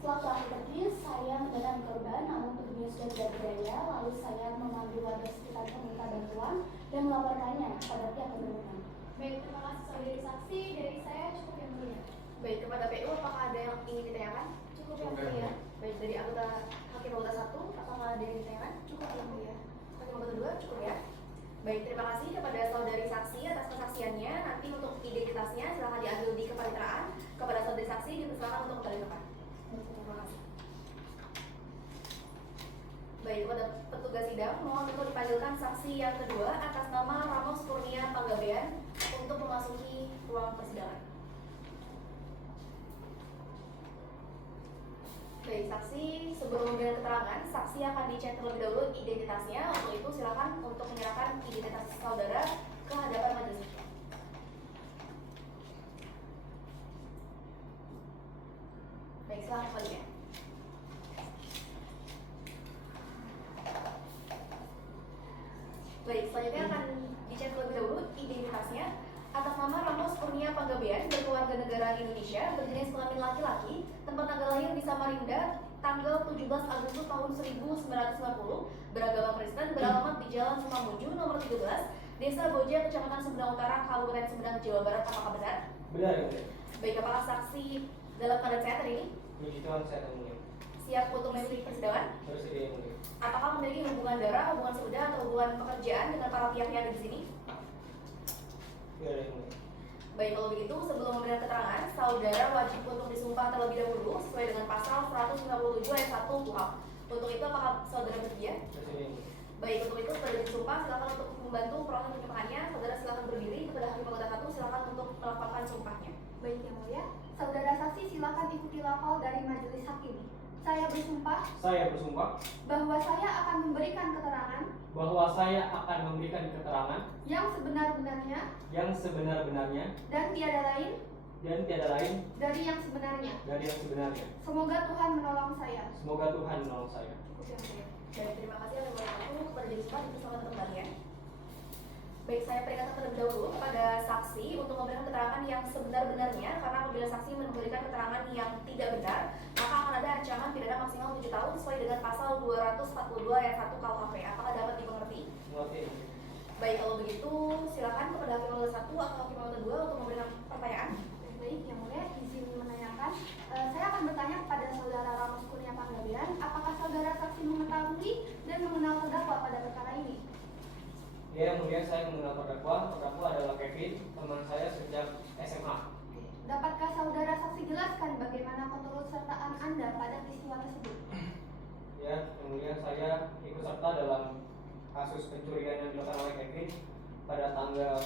Setelah pelaku pergi, saya mendatangi korban, namun tentunya sudah tidak berdaya. Lalu saya memanggil warga sekitar meminta bantuan dan melaporkannya kepada pihak berwenang. Baik, terima kasih saudari saksi. Dari saya cukup yang mulia. Baik, kepada PU apakah ada yang ingin ditanyakan? Cukup yang mulia. Baik, dari anggota Hakim anggota 1 apakah ada yang ditanyakan? Cukup yang mulia. Hakim anggota 2 cukup ya? Baik, terima kasih kepada saudari saksi atas kesaksiannya. Nanti untuk identitasnya silahkan diambil di kepaniteraan. Kepada saudari saksi dipersilakan untuk kembali ke depan. Terima kasih. Baik, kepada petugas sidang mohon untuk dipanggilkan saksi yang kedua atas nama Ramos Kurnia Panggabean untuk memasuki ruang persidangan. Baik, saksi sebelum memberikan keterangan, saksi akan dicek terlebih dahulu identitasnya. Untuk itu silakan untuk menyerahkan identitas saudara ke hadapan majelis. Baik, silakan kembali ya. Baik, selanjutnya akan dicek terlebih dahulu identitasnya. Atas nama Ramos Kurnia Panggabean, berkeluarga negara Indonesia, berjenis kelamin laki-laki, tempat tanggal lahir di Samarinda, tanggal 17 Agustus tahun 1990, beragama Kristen, beralamat di Jalan Sumamunju, nomor 13, Desa Boja, Kecamatan Sumedang Utara, Kabupaten Sumedang, Jawa Barat. Apakah benar? Benar ya, mulia. Baik, apakah saksi dalam keadaan sehat hari ini? Puji Tuhan saya yang mulia. Siap untuk mengikuti persidangan? Bersedia yang mulia. Apakah memiliki hubungan darah, hubungan saudara, atau hubungan pekerjaan dengan para pihak yang ada di sini? Tidak yang mulia. Baik, kalau begitu sebelum memberikan keterangan, saudara wajib untuk disumpah terlebih dahulu sesuai dengan pasal 197 ayat 1 KUHP. Untuk itu apakah saudara bersedia? Bersedia yang mulia. Baik, untuk itu setelah disumpah silakan untuk membantu proses penyumpahannya. Saudara silakan berdiri, kepada hakim anggota 1 silakan untuk melakukan sumpahnya. Baik, Yang Mulia. Saudara saksi silakan ikuti lafal dari majelis hakim. Saya bersumpah Saya bersumpah bahwa saya akan memberikan keterangan bahwa saya akan memberikan keterangan yang sebenar-benarnya yang sebenar-benarnya dan tiada lain dan tiada lain dari yang sebenarnya. dari yang sebenarnya. Semoga Tuhan menolong saya. Semoga Tuhan menolong saya. Cukup Yang Mulia. Baik, terima kasih atas waktu kepada jadi sumpah dipersilakan kembali ya. Baik, saya peringatkan terlebih dahulu kepada saksi untuk memberikan keterangan yang sebenar-benarnya, karena apabila saksi memberikan keterangan yang tidak benar, maka akan ada ancaman pidana maksimal 7 tahun sesuai dengan pasal 242 ayat 1 KUHP. Apakah dapat dimengerti? Mengerti yang mulia. Baik, kalau begitu silakan kepada hakim anggota 1 atau hakim anggota 2 untuk memberikan pertanyaan. Baik, Yang Mulia, izin menanyakan. Saya akan bertanya kepada saudara Ramos Kurnia Panggabean, apakah saudara saksi mengetahui dan mengenal terdakwa pada perkara ini? Ya, yang mulia, saya mengenal terdakwa. Terdakwa adalah Kevin, teman saya sejak SMA. Dapatkah saudara saksi jelaskan bagaimana keturutsertaan Anda pada peristiwa tersebut? Ya, yang mulia, saya ikut serta dalam kasus pencurian yang dilakukan oleh Kevin pada tanggal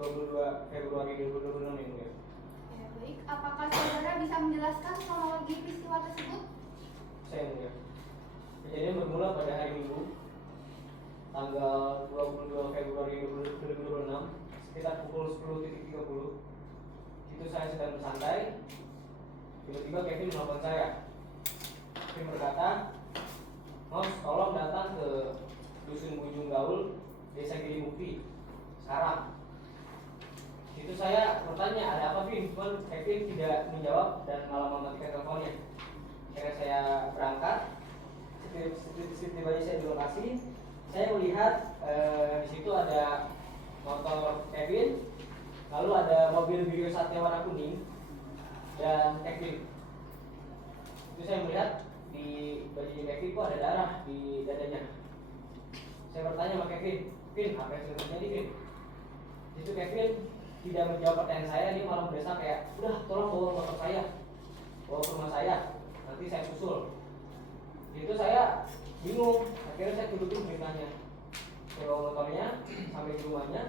22 Februari 2026 yang mulia. Ya, baik. Apakah saudara bisa menjelaskan kronologi peristiwa tersebut? Saya yang mulia. Kejadian bermula pada hari Minggu tanggal 22 Februari 2026 sekitar pukul 10.30. Itu saya sedang bersantai, tiba-tiba Kevin menelpon saya. Kevin berkata, "Mas, tolong datang ke Dusun Bujung Gaul, Desa Giri Mukti sekarang." Itu saya bertanya, "Ada apa, Vin?" Cuman Kevin tidak menjawab dan malah mematikan teleponnya. Akhirnya saya berangkat. Setibanya saya di lokasi, saya melihat di situ ada motor Kevin, lalu ada mobil Brio Satya warna kuning dan Kevin. Itu saya melihat di bajunya Kevin kok ada darah di dadanya. Saya bertanya sama Kevin, "Vin, apa yang sudah terjadi, Vin?" Itu Kevin tidak menjawab pertanyaan saya, dia malah mendesak kayak, "Udah, tolong bawa motor saya, bawa ke rumah saya, nanti saya susul." Itu saya bingung, akhirnya saya turutin perintahnya. Saya bawa motornya sampai di rumahnya.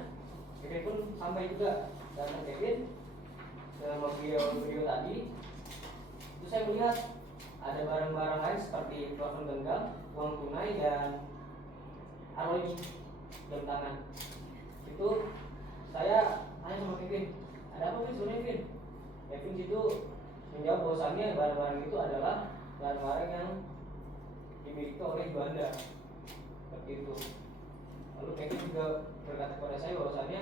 Kevin pun sampai juga. Dan Kevin ke mobil Brio tadi, itu saya melihat ada barang-barang lain seperti telepon genggam, uang tunai, dan arloji jam tangan. Itu saya tanya sama Kevin, "Ada apa sih sebenarnya, Kevin?" Kevin itu menjawab bahwasannya barang-barang itu adalah barang-barang yang dimiliki oleh Juanda, seperti itu. Lalu Kevin juga berkata kepada saya bahwasannya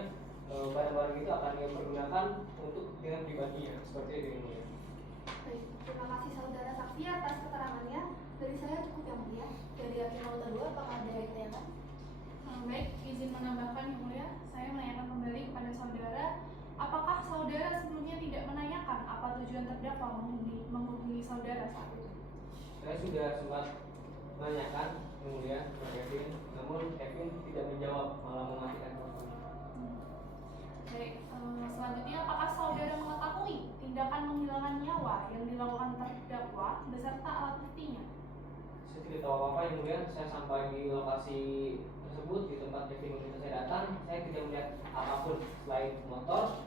barang-barang itu akan dia pergunakan untuk kepentingan pribadinya, seperti itu yang mulia. Baik, terima kasih saudara saksi atas keterangannya. Dari saya cukup yang mulia. Dari hakim anggota 2, apakah ada yang ditanyakan? Baik, izin menambahkan yang mulia. Saya menanyakan kembali kepada saudara, apakah saudara sebelumnya tidak menanyakan apa tujuan terdakwa menghubungi saudara saat itu? Saya sudah sempat menanyakan yang mulia ke Kevin, namun Kevin tidak menjawab, malah mematikan telepon. Baik, selanjutnya apakah saudara mengetahui tindakan menghilangkan nyawa yang dilakukan terdakwa beserta alat buktinya? Saya tidak tahu apa-apa yang mulia. Saya sampai di lokasi tersebut, di tempat Kevin meminta saya datang, saya tidak melihat apapun selain motor,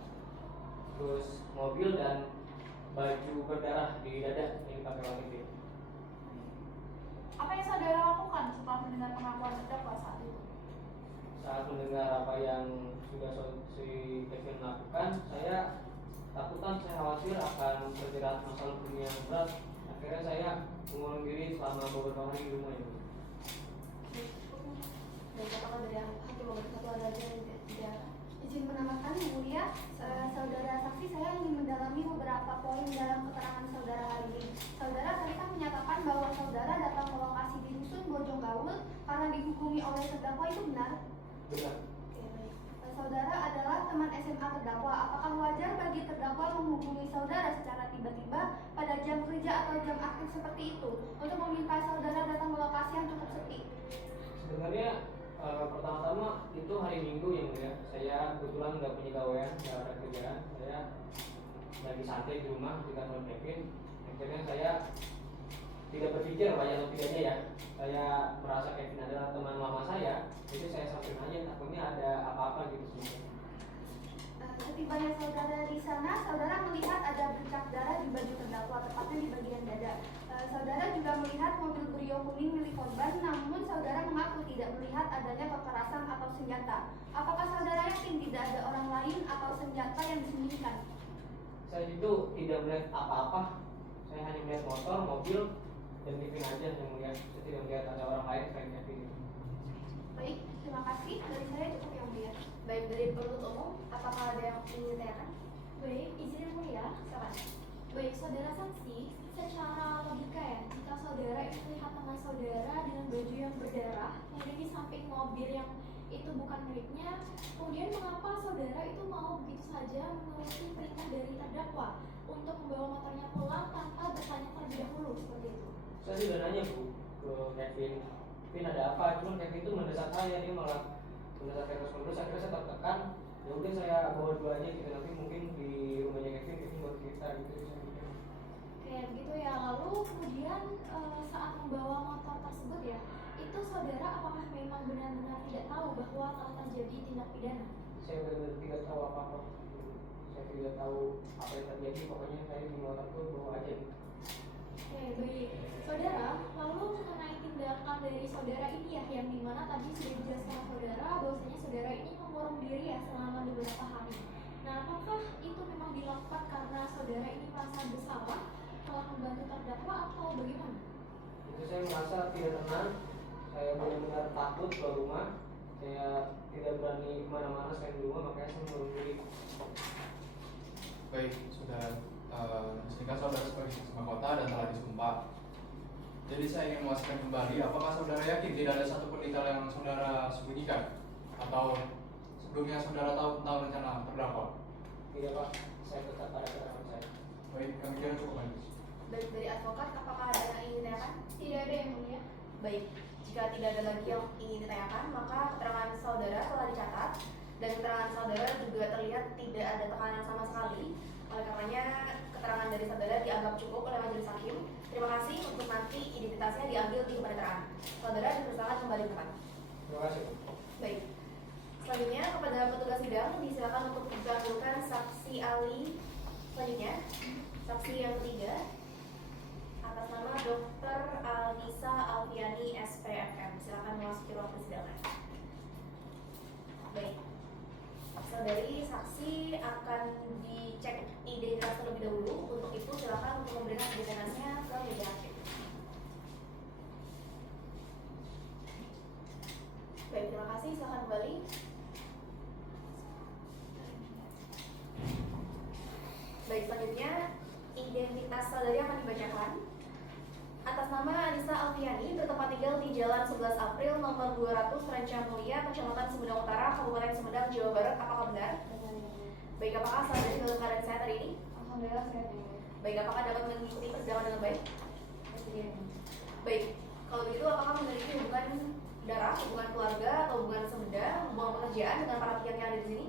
terus mobil, dan baju berdarah di dada yang dipakai oleh Kevin. Apa yang saudara lakukan setelah mendengar pengakuan terdakwa saat itu? Saat mendengar apa yang sudah si Kevin lakukan, saya takutan, saya khawatir akan terjerat masalah hukum yang berat. Akhirnya saya mengurung diri selama beberapa hari di rumah ini. Dan apakah dari hakim anggota 1 ada yang tidak? Izin menambahkan yang mulia, saudara saksi, saya ingin mendalami beberapa poin dalam keterangan saudara hari ini. Saudara tadi kan menyatakan bahwa saudara datang ke lokasi di Dusun Bojong Gaul karena dihubungi oleh terdakwa, itu benar? Benar. Oke, baik. Saudara adalah teman SMA terdakwa. Apakah wajar bagi terdakwa menghubungi saudara secara tiba-tiba pada jam kerja atau jam aktif seperti itu untuk meminta saudara datang ke lokasi yang cukup sepi? Sebenarnya pertama-tama itu hari Minggu yang mulia. Saya kebetulan nggak punya gawean, nggak ada kerjaan. Saya lagi santai di rumah di kantor Kevin. Akhirnya saya tidak berpikir banyak atau tidaknya ya. Saya merasa Kevin adalah teman lama saya, jadi saya sampai nanya takutnya ada apa-apa gitu sebenarnya. Setibanya saudara di sana, saudara melihat ada bercak darah di baju terdakwa, tepatnya di bagian dada. Saudara juga melihat mobil Brio kuning milik korban, namun saudara mengaku tidak melihat adanya kekerasan atau senjata. Apakah saudara yakin tidak ada orang lain atau senjata yang disembunyikan? Saya itu tidak melihat apa-apa. Saya hanya melihat motor, mobil, dan Kevin aja yang melihat. Saya tidak melihat ada orang lain selain Kevin. Baik, terima kasih. Dari saya cukup yang mulia. Baik, dari penuntut umum, apakah ada yang ingin ditanyakan? Baik, izin yang mulia. Silakan. Baik, saudara saksi, secara logika ya, jika saudara itu melihat tangan saudara dengan baju yang berdarah, kemudian di samping mobil yang itu bukan miliknya, kemudian mengapa saudara itu mau begitu saja menuruti perintah dari terdakwa untuk membawa motornya pulang tanpa bertanya terlebih dahulu seperti itu? Saya sudah nanya Bu ke Kevin, Kevin ada apa? Cuman Kevin itu mendesak saya, dia malah mendesak saya terus-menerus. Akhirnya saya tertekan. Ya udah saya bawa dua aja gitu, nanti mungkin di rumahnya Kevin baru cerita gitu. Kayak begitu ya. Lalu kemudian saat membawa motor tersebut ya, itu saudara apakah memang benar-benar tidak tahu bahwa telah terjadi tindak pidana? Saya benar-benar tidak tahu apa-apa. Saya tidak tahu apa yang terjadi, pokoknya saya di motor tuh bawa aja gitu. Oke, baik. Saudara, lalu mengenai tindakan dari saudara ini ya, yang dimana tadi sudah dijelaskan saudara bahwasanya saudara ini mengurung diri ya selama beberapa hari. Nah, apakah itu memang dilakukan karena saudara ini merasa bersalah telah membantu terdakwa atau bagaimana? Itu saya merasa tidak tenang, saya benar-benar takut keluar rumah, saya tidak berani kemana-mana selain di rumah, makanya saya mengurung diri. Baik, sudah disinikan saudara sebagai saksi mahkota dan telah disumpah. Jadi saya ingin memastikan kembali, apakah saudara yakin tidak ada satupun detail yang saudara sembunyikan? Atau sebelumnya saudara tahu tentang rencana terdakwa? Tidak Pak, saya tetap pada keterangan saya. Baik, kami kira cukup majelis. Baik, dari advokat, apakah ada yang ingin ditanyakan? Tidak ada yang mulia. Baik, jika tidak ada lagi yang ingin ditanyakan, maka keterangan saudara telah dicatat dan keterangan saudara juga terlihat tidak ada tekanan sama sekali. Oleh karenanya, keterangan dari saudara dianggap cukup oleh majelis hakim. Terima kasih untuk nanti identitasnya diambil di kepaniteraan. Saudara dipersilakan kembali ke tempat. Terima kasih. Baik. Selanjutnya kepada petugas sidang disilakan untuk menggabungkan saksi ahli selanjutnya. Saksi yang ketiga atas nama Dr. Alisa Alfiani SPFM. Silakan memasuki ruang persidangan. Baik. Saudari saksi akan dicek identitas terlebih dahulu. Untuk itu silakan untuk memberikan identitasnya ke meja hakim. Baik, terima kasih. Silakan kembali. Baik, selanjutnya identitas saudari akan dibacakan. Atas nama Anissa Alfiani, bertempat tinggal di Jalan 11 April nomor 200 Ranca Mulia, Kecamatan Sumedang Utara, Kabupaten Sumedang, Jawa Barat. Apakah benar? Baik, apakah saudari dalam keadaan sehat hari ini? Alhamdulillah sehat. Baik, apakah dapat mengikuti persidangan dengan baik? Baik, kalau begitu apakah memiliki hubungan darah, hubungan keluarga, atau hubungan semeda, hubungan pekerjaan dengan para pihak yang ada di sini?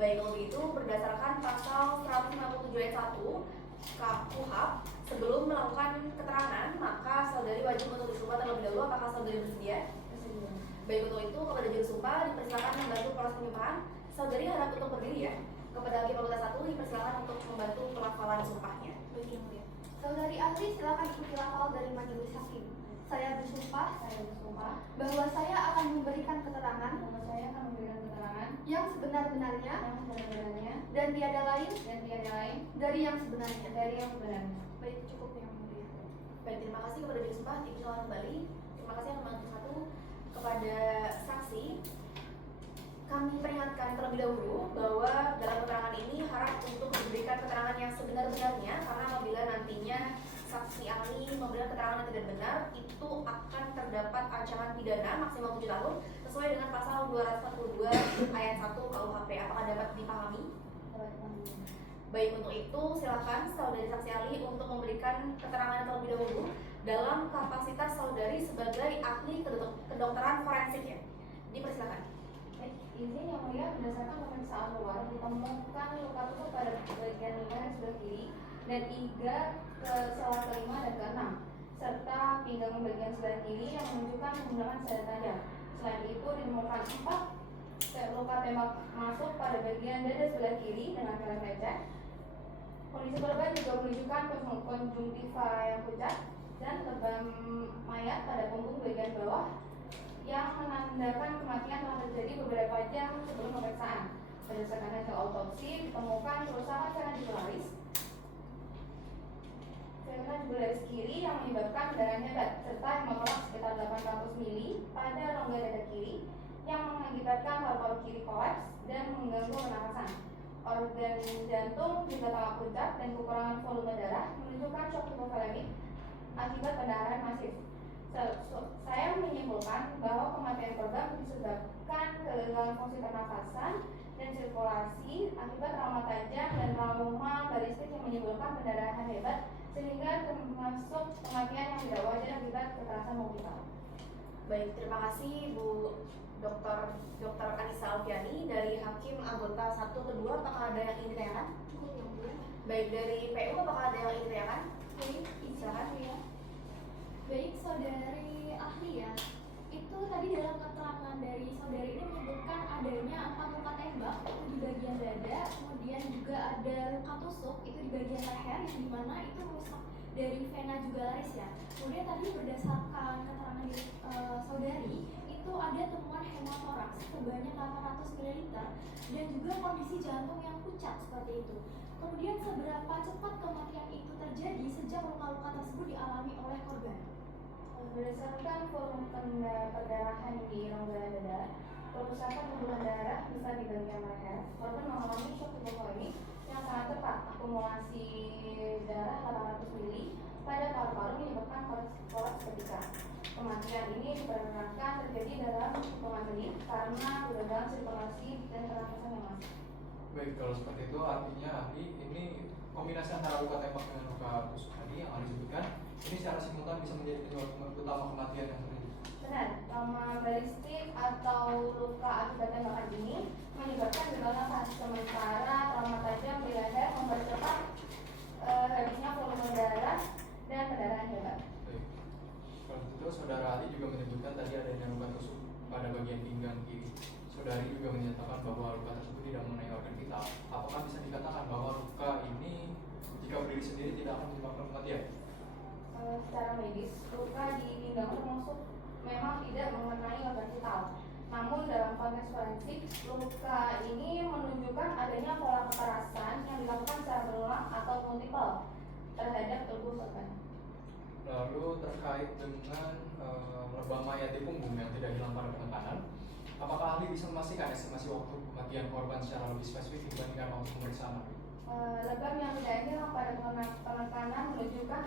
Baik, kalau begitu berdasarkan pasal 157 ayat 1 KUHP, sebelum melakukan keterangan, maka saudari wajib untuk disumpah terlebih dahulu. Apakah saudari bersedia? Bersedia. Baik, untuk itu kepada juru sumpah dipersilakan membantu proses penyumpahan. Saudari harap untuk berdiri ya. Kepada hakim anggota 1 dipersilakan untuk membantu pelafalan sumpahnya. Bagi yang mulia. Saudari ahli, silakan ikuti lafal dari majelis hakim. Saya bersumpah bahwa saya akan memberikan keterangan yang sebenar-benarnya dan tiada lain dari yang sebenarnya. Baik, cukup yang mulia. Baik, terima kasih kepada juru sumpah. Dipersilakan kembali. Terima kasih yang membantu 1 kepada saksi. Kami peringatkan terlebih dahulu bahwa dalam keterangan ini harap untuk diberikan keterangan yang sebenar-benarnya, karena apabila nantinya saksi ahli memberikan keterangan yang tidak benar, itu akan terdapat ancaman pidana maksimal 7 tahun sesuai dengan pasal 242 ayat 1 KUHP. Apakah dapat dipahami? Baik, untuk itu silakan saudari saksi ahli untuk memberikan keterangan terlebih dahulu dalam kapasitas saudari sebagai ahli kedokteran forensik ya. Dipersilakan. Izin yang mulia, berdasarkan pemeriksaan luar ditemukan luka tusuk pada bagian leher sebelah kiri dan iga ke sela kelima dan keenam, serta pinggang bagian sebelah kiri yang menunjukkan menggunakan senjata tajam. Selain itu ditemukan 4 luka tembak masuk pada bagian dada sebelah kiri dengan kelem lecet. Kondisi korban juga menunjukkan konjungtiva yang pucat dan lebam mayat pada punggung bagian bawah yang menandakan kematian telah terjadi beberapa jam sebelum pemeriksaan. Berdasarkan hasil autopsi ditemukan kerusakan cairan jugularis kiri yang menyebabkan pendarahan hebat serta hematorak sekitar 800 mili pada rongga dada kiri yang mengakibatkan paru-paru kiri kolaps dan mengganggu pernapasan. Organ jantung juga tampak pucat dan kekurangan volume darah menunjukkan shock hipovolemik akibat pendarahan masif. Saya menyimpulkan bahwa kematian korban disebabkan kegagalan fungsi pernafasan dan sirkulasi akibat trauma tajam dan trauma balistik yang menimbulkan pendarahan hebat sehingga termasuk kematian yang tidak wajar akibat kekerasan mobilisasi. Baik, terima kasih Bu Dr. Anissa Alfiani dari Hakim anggota 1 ke 2. Apakah ada yang ingin ditanyakan? Cukup yang mulia. Baik, dari PU apakah ada yang ingin ditanyakan? Baik, Silakan. ya. Baik, saudari ahli ya. Itu tadi dalam keterangan dari saudari ini menyebutkan adanya 4 luka tembak itu di bagian dada, kemudian juga ada luka tusuk itu di bagian leher yang dimana itu merusak dari Vena juga Laris ya. Kemudian tadi berdasarkan keterangan dari saudari, itu ada temuan hemotoraks sebanyak 800 ml dan juga kondisi jantung yang pucat seperti itu. Kemudian seberapa cepat kematian itu terjadi sejak luka-luka tersebut dialami oleh korban? Berdasarkan volume perdarahan di rongga dada, kerusakan pembuluh darah bisa di bagian leher. Korban mengalami shock hipovolemik yang sangat cepat, akumulasi darah 800 ml pada paru-paru menyebabkan kolaps ketika. Kematian ini diperkirakan terjadi dalam hitungan menit karena kegagalan sirkulasi dan pernafasan yang masif. Baik, kalau seperti itu artinya ahli ini kombinasi antara luka tembak dengan luka tusuk tadi yang ahli sebutkan ini secara simultan bisa menjadi penyebab utama kematian yang terjadi. Benar, trauma balistik atau luka akibat tembakan ini menyebabkan gejala nafas, sementara trauma tajam di leher mempercepat habisnya volume darah dan pendarahan hebat. Baik. Kalau begitu saudara ahli juga menyebutkan tadi adanya luka tusuk pada bagian pinggang kiri. Saudari juga menyatakan bahwa luka tersebut tidak mengenai organ vital. Apakah bisa dikatakan bahwa luka ini jika berdiri sendiri tidak akan menyebabkan kematian? Secara medis, luka di pinggang termasuk memang tidak mengenai organ vital. Namun dalam konteks forensik, luka ini menunjukkan adanya pola kekerasan yang dilakukan secara berulang atau multiple terhadap tubuh korban. Lalu terkait dengan lebam mayat di punggung yang tidak hilang pada penekanan, apakah ahli bisa memastikan estimasi waktu kematian korban secara lebih spesifik dibandingkan waktu pemeriksaan? Lebam yang tidak hilang pada penekanan menunjukkan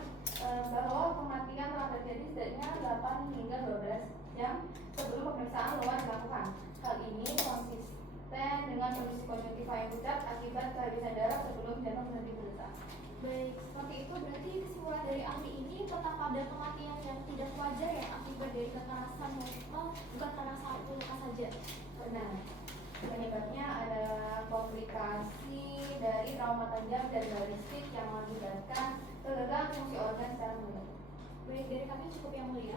bahwa kematian telah terjadi setidaknya 8 hingga 12 jam sebelum pemeriksaan luar dilakukan. Hal ini konsisten dengan kondisi konjungtiva yang pucat akibat kehabisan darah sebelum jantung berhenti berdetak. Baik, seperti itu berarti kesimpulan dari ahli ini tetap ada kematian yang tidak wajar ya akibat dari kekerasan multiple, bukan karena satu luka saja. Benar. Penyebabnya adalah komplikasi dari trauma tajam dan balistik yang mengakibatkan kegagalan fungsi organ secara menyeluruh. Baik, dari kami cukup yang mulia.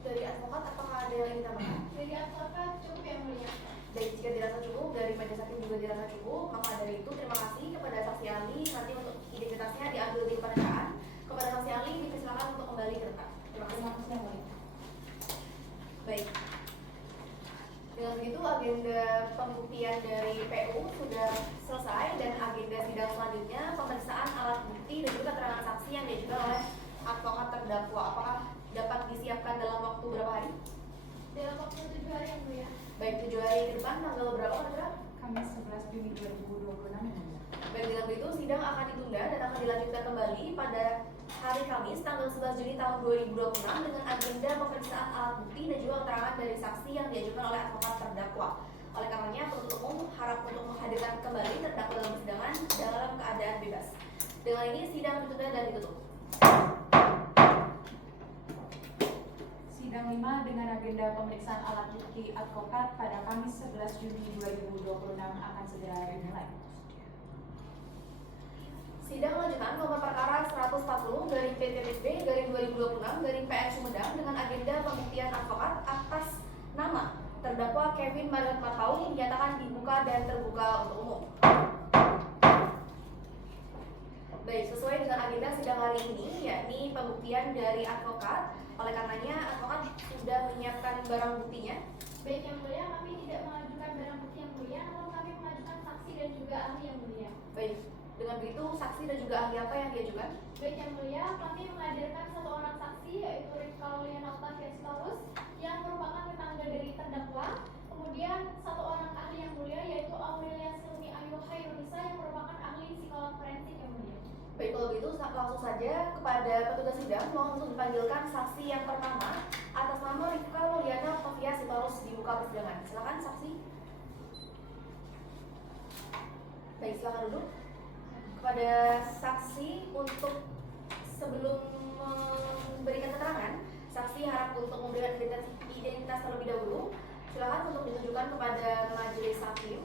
Dari advokat apakah ada yang ingin ditambahkan? Dari advokat cukup yang mulia. Baik, jika dirasa cukup, dari majelis hakim juga dirasa cukup, maka dari itu terima kasih kepada saksi ahli. Nanti untuk identitasnya diambil di pemeriksaan. Kepada saksi ahli dipersilakan untuk kembali ke tempat. Terima kasih yang mulia. Baik. Dengan begitu agenda pembuktian dari PU sudah selesai dan agenda sidang selanjutnya pemeriksaan alat bukti dan juga keterangan saksi yang diajukan oleh advokat terdakwa. Apakah dapat disiapkan dalam waktu berapa hari? Dalam waktu 7 hari yang mulia. Baik, 7 hari ke depan tanggal berapa kira-kira? Kamis 11 Juni 2026 ini. Baik, dengan begitu sidang akan ditunda dan akan dilanjutkan kembali pada hari Kamis tanggal 11 Juni tahun 2026 dengan agenda pemeriksaan alat bukti dan juga keterangan dari saksi yang diajukan oleh advokat terdakwa. Oleh karenanya, penuntut umum harap untuk menghadirkan kembali terdakwa dalam persidangan dalam keadaan bebas. Dengan ini sidang ditunda dan ditutup. Sidang 5 dengan agenda pemeriksaan alat bukti advokat pada Kamis 11 Juni 2026 akan segera dimulai. Sidang lanjutan nomor perkara 140 garing PTB garing 2026 garing PN Sumedang dengan agenda pembuktian advokat atas nama terdakwa Kevin Margaret Marpaung dinyatakan dibuka dan terbuka untuk umum. Baik, sesuai dengan agenda sidang hari ini, yakni pembuktian dari advokat. Oleh karenanya, advokat sudah menyiapkan barang buktinya. Baik yang mulia, kami tidak mengajukan barang bukti yang mulia, namun kami mengajukan saksi dan juga ahli yang mulia. Baik, dengan begitu saksi dan juga ahli apa yang diajukan? Baik yang mulia, kami menghadirkan satu orang saksi yaitu Rifka Auliana Octavia Sitorus yang merupakan tetangga dari terdakwa. Kemudian satu orang ahli yang mulia yaitu Aurelia Silmi Ayu Hairunisa yang merupakan ahli psikolog forensik yang mulia. Baik, kalau begitu langsung saja kepada petugas sidang mohon untuk dipanggilkan saksi yang pertama atas nama Rifka Auliana Octavia Sitorus di muka persidangan. Silakan saksi. Baik, silakan duduk. Kepada saksi untuk sebelum memberikan keterangan, saksi harap untuk memberikan identitas terlebih dahulu. Silakan untuk ditunjukkan kepada majelis hakim.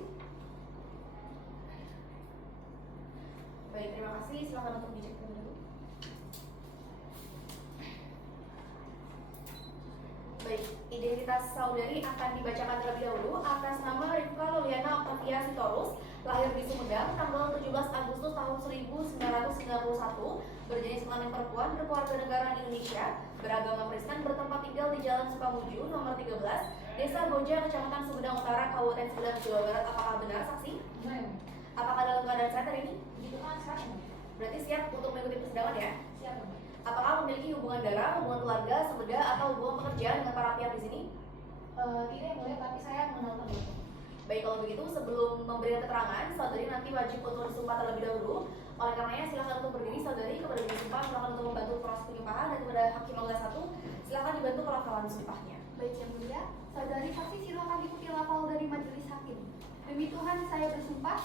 Baik, terima kasih. Silakan untuk dicek dulu. Baik, identitas saudari akan dibacakan terlebih dahulu. Atas nama Rifka Auliana Octavia Sitorus, lahir di Sumedang, tanggal 17 Agustus tahun 1992, 91 berjenis kelamin perempuan berkeluarga negaraan Indonesia beragama Kristen bertempat tinggal di Jalan Sukamuju nomor 13 Desa Boja Kecamatan Sumedang Utara Kabupaten Sumedang Jawa Barat. Apakah benar saksi? Apakah dalam keadaan sehat hari ini? Gitu kan sekarang. Berarti siap untuk mengikuti persidangan ya? Siap. Apakah memiliki hubungan darah, hubungan keluarga, sebeda atau hubungan pekerjaan dengan para pihak di sini? Tidak yang mulia, tapi saya mengenal terdakwa. Baik, kalau begitu sebelum memberikan keterangan, saudari nanti wajib untuk disumpah terlebih dahulu. Oleh karenanya silakan untuk berdiri saudari, kepada disumpah silakan untuk membantu proses penyumpahan, dan kepada hakim anggota 1 silakan dibantu pelafalan sumpahnya. Baik yang mulia, saudari saksi silakan ikuti lafal dari majelis hakim. Demi Tuhan saya bersumpah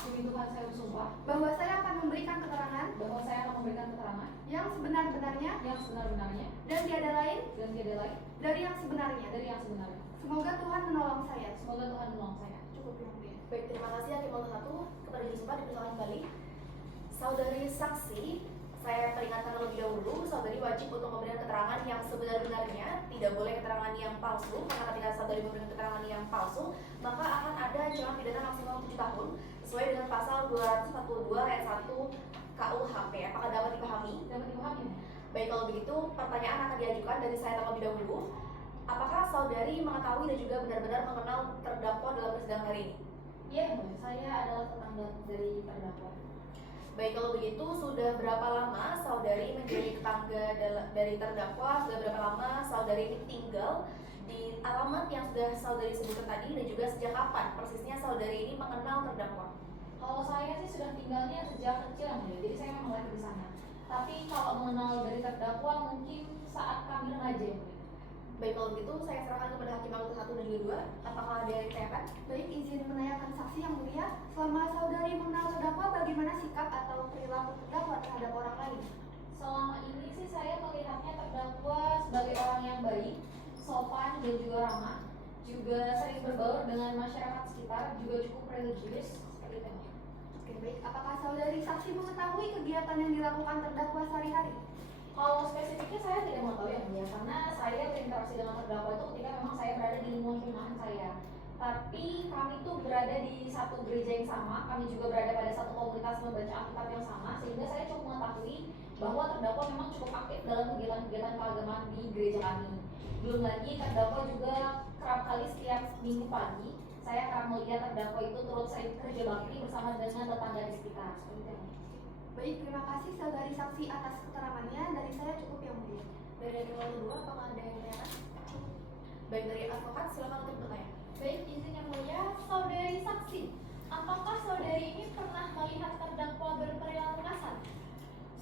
bahwa saya akan memberikan keterangan yang sebenar-benarnya dan tiada lain dari yang sebenarnya. Semoga Tuhan menolong saya. Cukup yang mulia. Baik, terima kasih hakim anggota 1. Kepada disumpah dipersilakan kembali. Saudari saksi, saya peringatkan terlebih dahulu, saudari wajib untuk memberikan keterangan yang sebenar-benarnya, tidak boleh keterangan yang palsu, karena ketika saudari memberikan keterangan yang palsu, maka akan ada ancaman pidana maksimal 7 tahun, sesuai dengan pasal 242 ayat 1 KUHP. Apakah dapat dipahami? Dapat dipahami? Baik, kalau begitu, pertanyaan akan diajukan dari saya terlebih dahulu. Apakah saudari mengetahui dan juga benar-benar mengenal terdakwa dalam persidangan hari ini? Iya yang mulia, saya adalah tetangga dari terdakwa. Baik, kalau begitu sudah berapa lama saudari menjadi tetangga dari terdakwa? Sudah berapa lama saudari ini tinggal di alamat yang sudah saudari sebutkan tadi, dan juga sejak kapan persisnya saudari ini mengenal terdakwa? Kalau saya sih sudah tinggalnya sejak kecil yang mulia, jadi saya memang lahir di sana. Tapi kalau mengenal dari terdakwa mungkin saat kami remaja yang mulia. Baik, kalau begitu saya serahkan kepada hakim anggota 1 dan juga 2. Apakah ada yang ditanyakan? Baik, izin menanyakan saksi yang mulia. Selama saudari mengenal terdakwa, bagaimana sikap atau perilaku terdakwa terhadap orang lain? Selama ini sih saya melihatnya terdakwa sebagai orang yang baik, sopan dan juga ramah, juga sering berbaur dengan masyarakat sekitar, juga cukup religius seperti itu. Oke, baik. Apakah saudari saksi mengetahui kegiatan yang dilakukan terdakwa sehari-hari? Kalau spesifiknya saya tidak mengetahui yang mulia, karena saya berinteraksi dengan terdakwa itu ketika memang saya berada di lingkungan perumahan saya. Tapi kami tuh berada di satu gereja yang sama, kami juga berada pada satu komunitas membaca Alkitab yang sama, sehingga saya cukup mengetahui bahwa terdakwa memang cukup aktif dalam kegiatan-kegiatan keagamaan di gereja kami. Belum lagi terdakwa juga kerap kali setiap minggu pagi saya akan melihat terdakwa itu turut sering kerja bakti bersama dengan tetangga di sekitar. Seperti itu. Baik, terima kasih saudari saksi atas keterangannya. Dari saya cukup yang mulia. Dari hakim anggota 2, apakah ada yang ditanyakan? Baik, dari advokat silakan untuk bertanya. Baik, izin yang mulia, saudari saksi, apakah saudari ini pernah melihat terdakwa berperilaku kasar?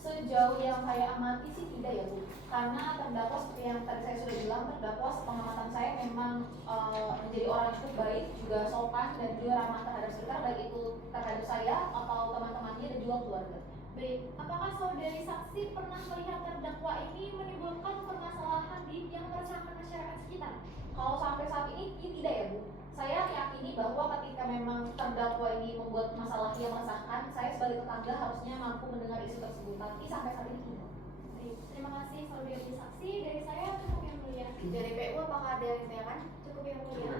Sejauh yang saya amati sih tidak ya Bu, karena terdakwa seperti yang tadi saya sudah bilang, terdakwa sepengamatan saya memang menjadi orang yang cukup baik, juga sopan dan juga ramah terhadap sekitar, baik itu terhadap saya atau teman-temannya dan juga keluarga. Baik, apakah saudari saksi pernah melihat terdakwa ini menimbulkan permasalahan di yang bersama masyarakat sekitar? Kalau sampai saat ini tidak ya Bu. Saya meyakini bahwa ketika memang terdakwa ini membuat masalah yang meresahkan, saya sebagai tetangga harusnya mampu mendengar isu tersebut. Tapi sampai saat ini tidak. Baik, terima kasih saudari saksi. Dari saya cukup yang mulia. Dari PU apakah ada yang ditanyakan? Cukup yang mulia.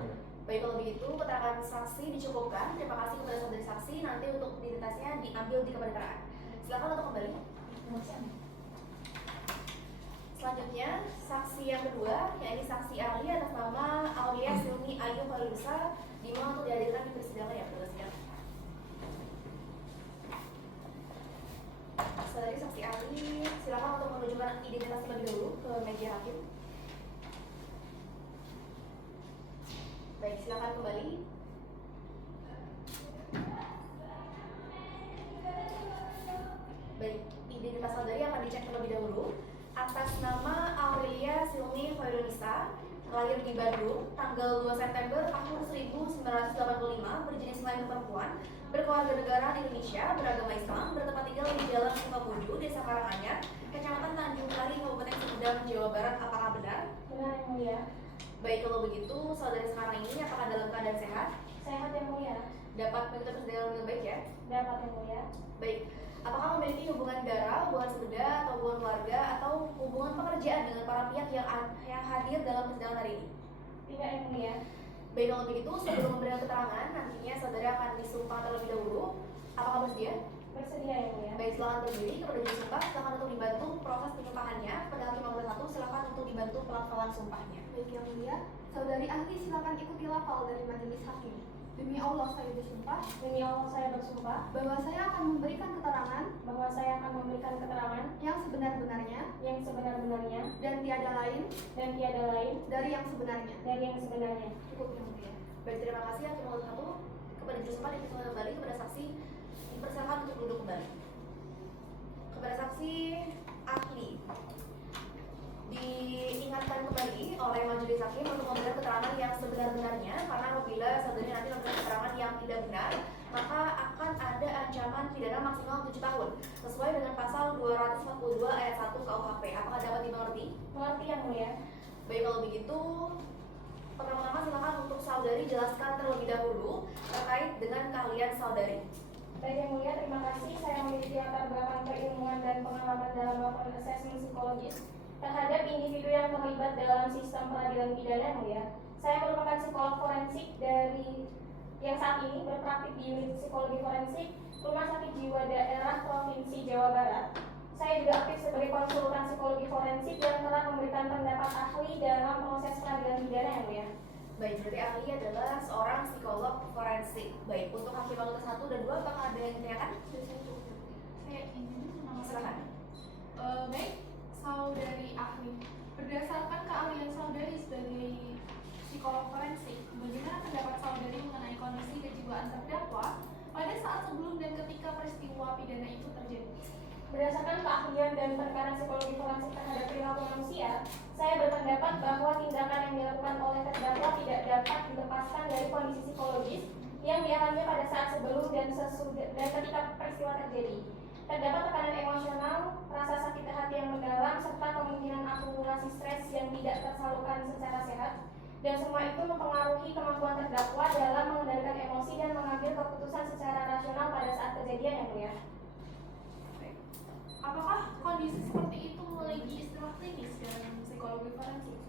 Baik, kalau begitu keterangan saksi dicukupkan. Terima kasih kepada saudari saksi. Nanti untuk identitasnya diambil di kebenaran. Silakan untuk kembali. Selanjutnya, saksi yang kedua, yaitu saksi ahli atas nama Aulia Silmi Ayu Falusa, dimohon untuk dihadirkan di persidangan ya, Bapak Sidang. Saudari saksi ahli, silakan untuk menunjukkan identitas terlebih dahulu ke meja hakim. Baik, silakan kembali. Baik, identitas saudari akan dicek terlebih dahulu. Atas nama Aulia Silmi Hoirunisa, lahir di Bandung, tanggal 2 September tahun 1985, berjenis kelamin perempuan, berkeluarga negaraan Indonesia, beragama Islam, bertempat tinggal di Jalan Sukamuju, Desa Karanganyar, Kecamatan Tanjung Kari, Kabupaten Sumedang, Jawa Barat. Apakah benar? Benar yang mulia. Baik, kalau begitu, saudari sekarang ini apakah dalam keadaan sehat? Sehat yang mulia. Dapat mengikuti persidangan dengan baik ya? Dapat yang mulia. Baik, apakah memiliki hubungan darah, hubungan sebeda, atau hubungan keluarga, atau hubungan pekerjaan dengan para pihak yang hadir dalam persidangan hari ini? Tidak yang mulia. Baik, kalau begitu, sebelum memberikan keterangan, nantinya saudara akan disumpah terlebih dahulu. Apakah bersedia? Bersedia yang mulia. Baik, silakan berdiri. Kepada juri sumpah, silakan untuk dibantu proses penyumpahannya. Kepada hakim anggota 1, silakan untuk dibantu pelafalan sumpahnya. Baik yang mulia, saudari ahli silakan ikuti lafal dari majelis hakim. Demi Allah saya bersumpah. Demi Allah saya bersumpah Bahwa saya akan memberikan keterangan bahwa saya akan memberikan keterangan yang sebenar-benarnya yang sebenar-benarnya dan tiada lain dari yang sebenarnya. dari yang sebenarnya. Cukup yang mulia. Baik, terima kasih hakim anggota 1. Kepada juri sumpah dipersilakan kembali. Kepada saksi dipersilakan untuk duduk kembali. Kepada saksi ahli diingatkan kembali oleh majelis hakim untuk memberikan keterangan yang sebenar-benarnya, karena apabila saudari nanti memberikan keterangan yang tidak benar, maka akan ada ancaman pidana maksimal 7 tahun sesuai dengan pasal 242 ayat 1 KUHP. Apakah dapat dimengerti? Mengerti yang mulia. Baik, kalau begitu pertama-tama silakan untuk saudari jelaskan terlebih dahulu terkait dengan keahlian saudari. Baik yang mulia, terima kasih. Saya memiliki latar belakang keilmuan dan pengalaman dalam melakukan asesmen psikologis terhadap individu yang terlibat dalam sistem peradilan pidana yang mulia. Saya merupakan psikolog forensik dari yang saat ini berpraktik di unit psikologi forensik Rumah Sakit Jiwa Daerah Provinsi Jawa Barat. Saya juga aktif sebagai konsultan psikologi forensik yang telah memberikan pendapat ahli dalam proses peradilan pidana yang mulia. Baik, berarti ahli adalah seorang psikolog forensik. Baik, untuk hakim anggota 1 dan 2 apakah ada yang ditanyakan? Saya ingin menambahkan. Silakan. Baik, saudari ahli. Berdasarkan keahlian saudari sebagai psikolog forensik, bagaimana pendapat saudari mengenai kondisi kejiwaan terdakwa pada saat sebelum dan ketika peristiwa pidana itu terjadi? Berdasarkan keahlian dan penekanan psikologi forensik terhadap perilaku manusia, saya berpendapat bahwa tindakan yang dilakukan oleh terdakwa tidak dapat dilepaskan dari kondisi psikologis yang dialami pada saat sebelum dan sesudah dan ketika peristiwa terjadi. Terdapat tekanan emosional, rasa sakit hati yang mendalam, serta kemungkinan akumulasi stres yang tidak tersalurkan secara sehat, dan semua itu mempengaruhi kemampuan terdakwa dalam mengendalikan emosi dan mengambil keputusan secara rasional pada saat kejadian yang mulia. Apakah kondisi seperti itu memiliki istilah klinis dalam psikologi forensik?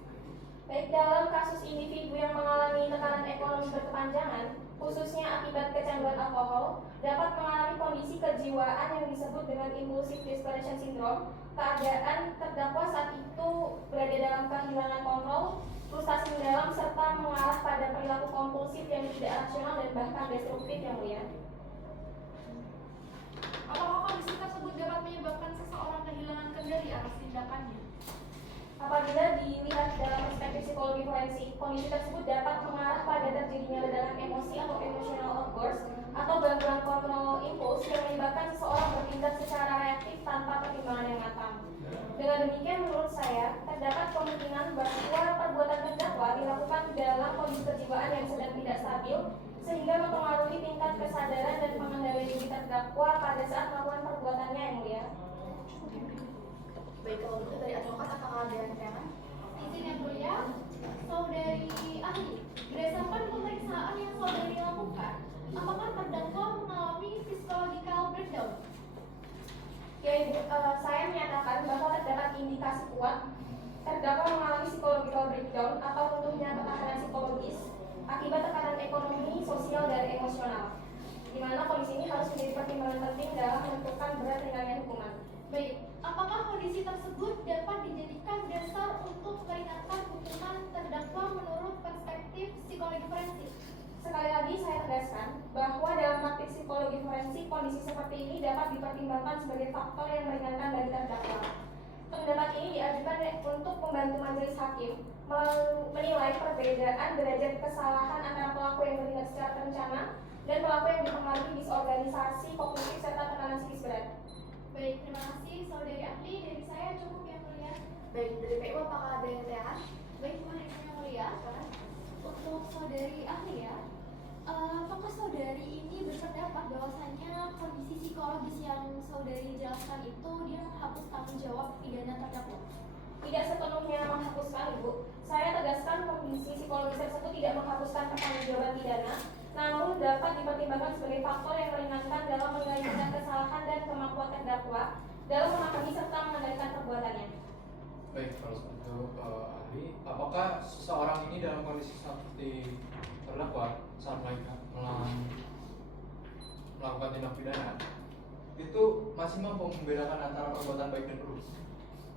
Baik, dalam kasus individu yang mengalami tekanan ekonomi berkepanjangan, khususnya akibat kecanduan alkohol, dapat mengalami kondisi kejiwaan yang disebut dengan impulsive desperation syndrome. Keadaan terdakwa saat itu berada dalam kehilangan kontrol, frustasi mendalam, serta mengarah pada perilaku kompulsif yang tidak rasional dan bahkan destruktif yang mulia. Apakah kondisi tersebut dapat menyebabkan seseorang kehilangan kendali atas tindakannya? Apabila dilihat dalam perspektif psikologi forensik, kondisi tersebut dapat mengarah pada terjadinya ledakan emosi atau emotional outburst atau gangguan kontrol impuls yang menyebabkan seseorang bertindak secara reaktif tanpa pertimbangan yang matang. Dengan demikian, menurut saya, terdapat kemungkinan bahwa perbuatan terdakwa dilakukan dalam kondisi kejiwaan yang sedang tidak stabil, sehingga mempengaruhi tingkat kesadaran dan pengendalian diri terdakwa pada saat melakukan perbuatannya yang mulia. Baik, kalau begitu dari advokat apakah ada yang ditanyakan? Izin yang mulia, saudari ahli, berdasarkan pemeriksaan yang saudari lakukan, apakah terdakwa mengalami physiological breakdown? Ya Ibu, saya menyatakan bahwa terdapat indikasi kuat terdakwa mengalami psychological breakdown atau runtuhnya ketahanan psikologis akibat tekanan ekonomi, sosial, dan emosional, di mana kondisi ini harus menjadi pertimbangan penting dalam menentukan berat ringannya hukuman. Baik, apakah kondisi tersebut dapat dijadikan dasar untuk meringankan hukuman terdakwa menurut perspektif psikologi forensik? Sekali lagi saya tegaskan bahwa dalam praktik psikologi forensik kondisi seperti ini dapat dipertimbangkan sebagai faktor yang meringankan bagi terdakwa. Pendapat ini diajukan untuk membantu majelis hakim menilai perbedaan derajat kesalahan antara pelaku yang bertindak secara terencana dan pelaku yang dipengaruhi disorganisasi kognitif serta tekanan psikis berat. Baik, terima kasih saudari ahli. Dari saya cukup yang mulia. Baik, dari PU apakah ada yang ditanyakan? Baik, majelis yang mulia. Untuk saudari ahli ya, apakah saudari ini berpendapat bahwasannya kondisi psikologis yang saudari jelaskan itu dia menghapus tanggung jawab pidana terdakwa? Tidak sepenuhnya menghapuskan, Ibu. Saya tegaskan kondisi psikologis tersebut tidak menghapuskan pertanggungjawaban pidana, namun dapat dipertimbangkan sebagai faktor yang meringankan dalam menilai tingkat kesalahan dan kemampuan terdakwa dalam memahami serta mengendalikan perbuatannya. Baik, kalau seperti itu ahli, apakah seseorang ini dalam kondisi seperti terdakwa saat melakukan tindak pidana itu masih mampu membedakan antara perbuatan baik dan buruk.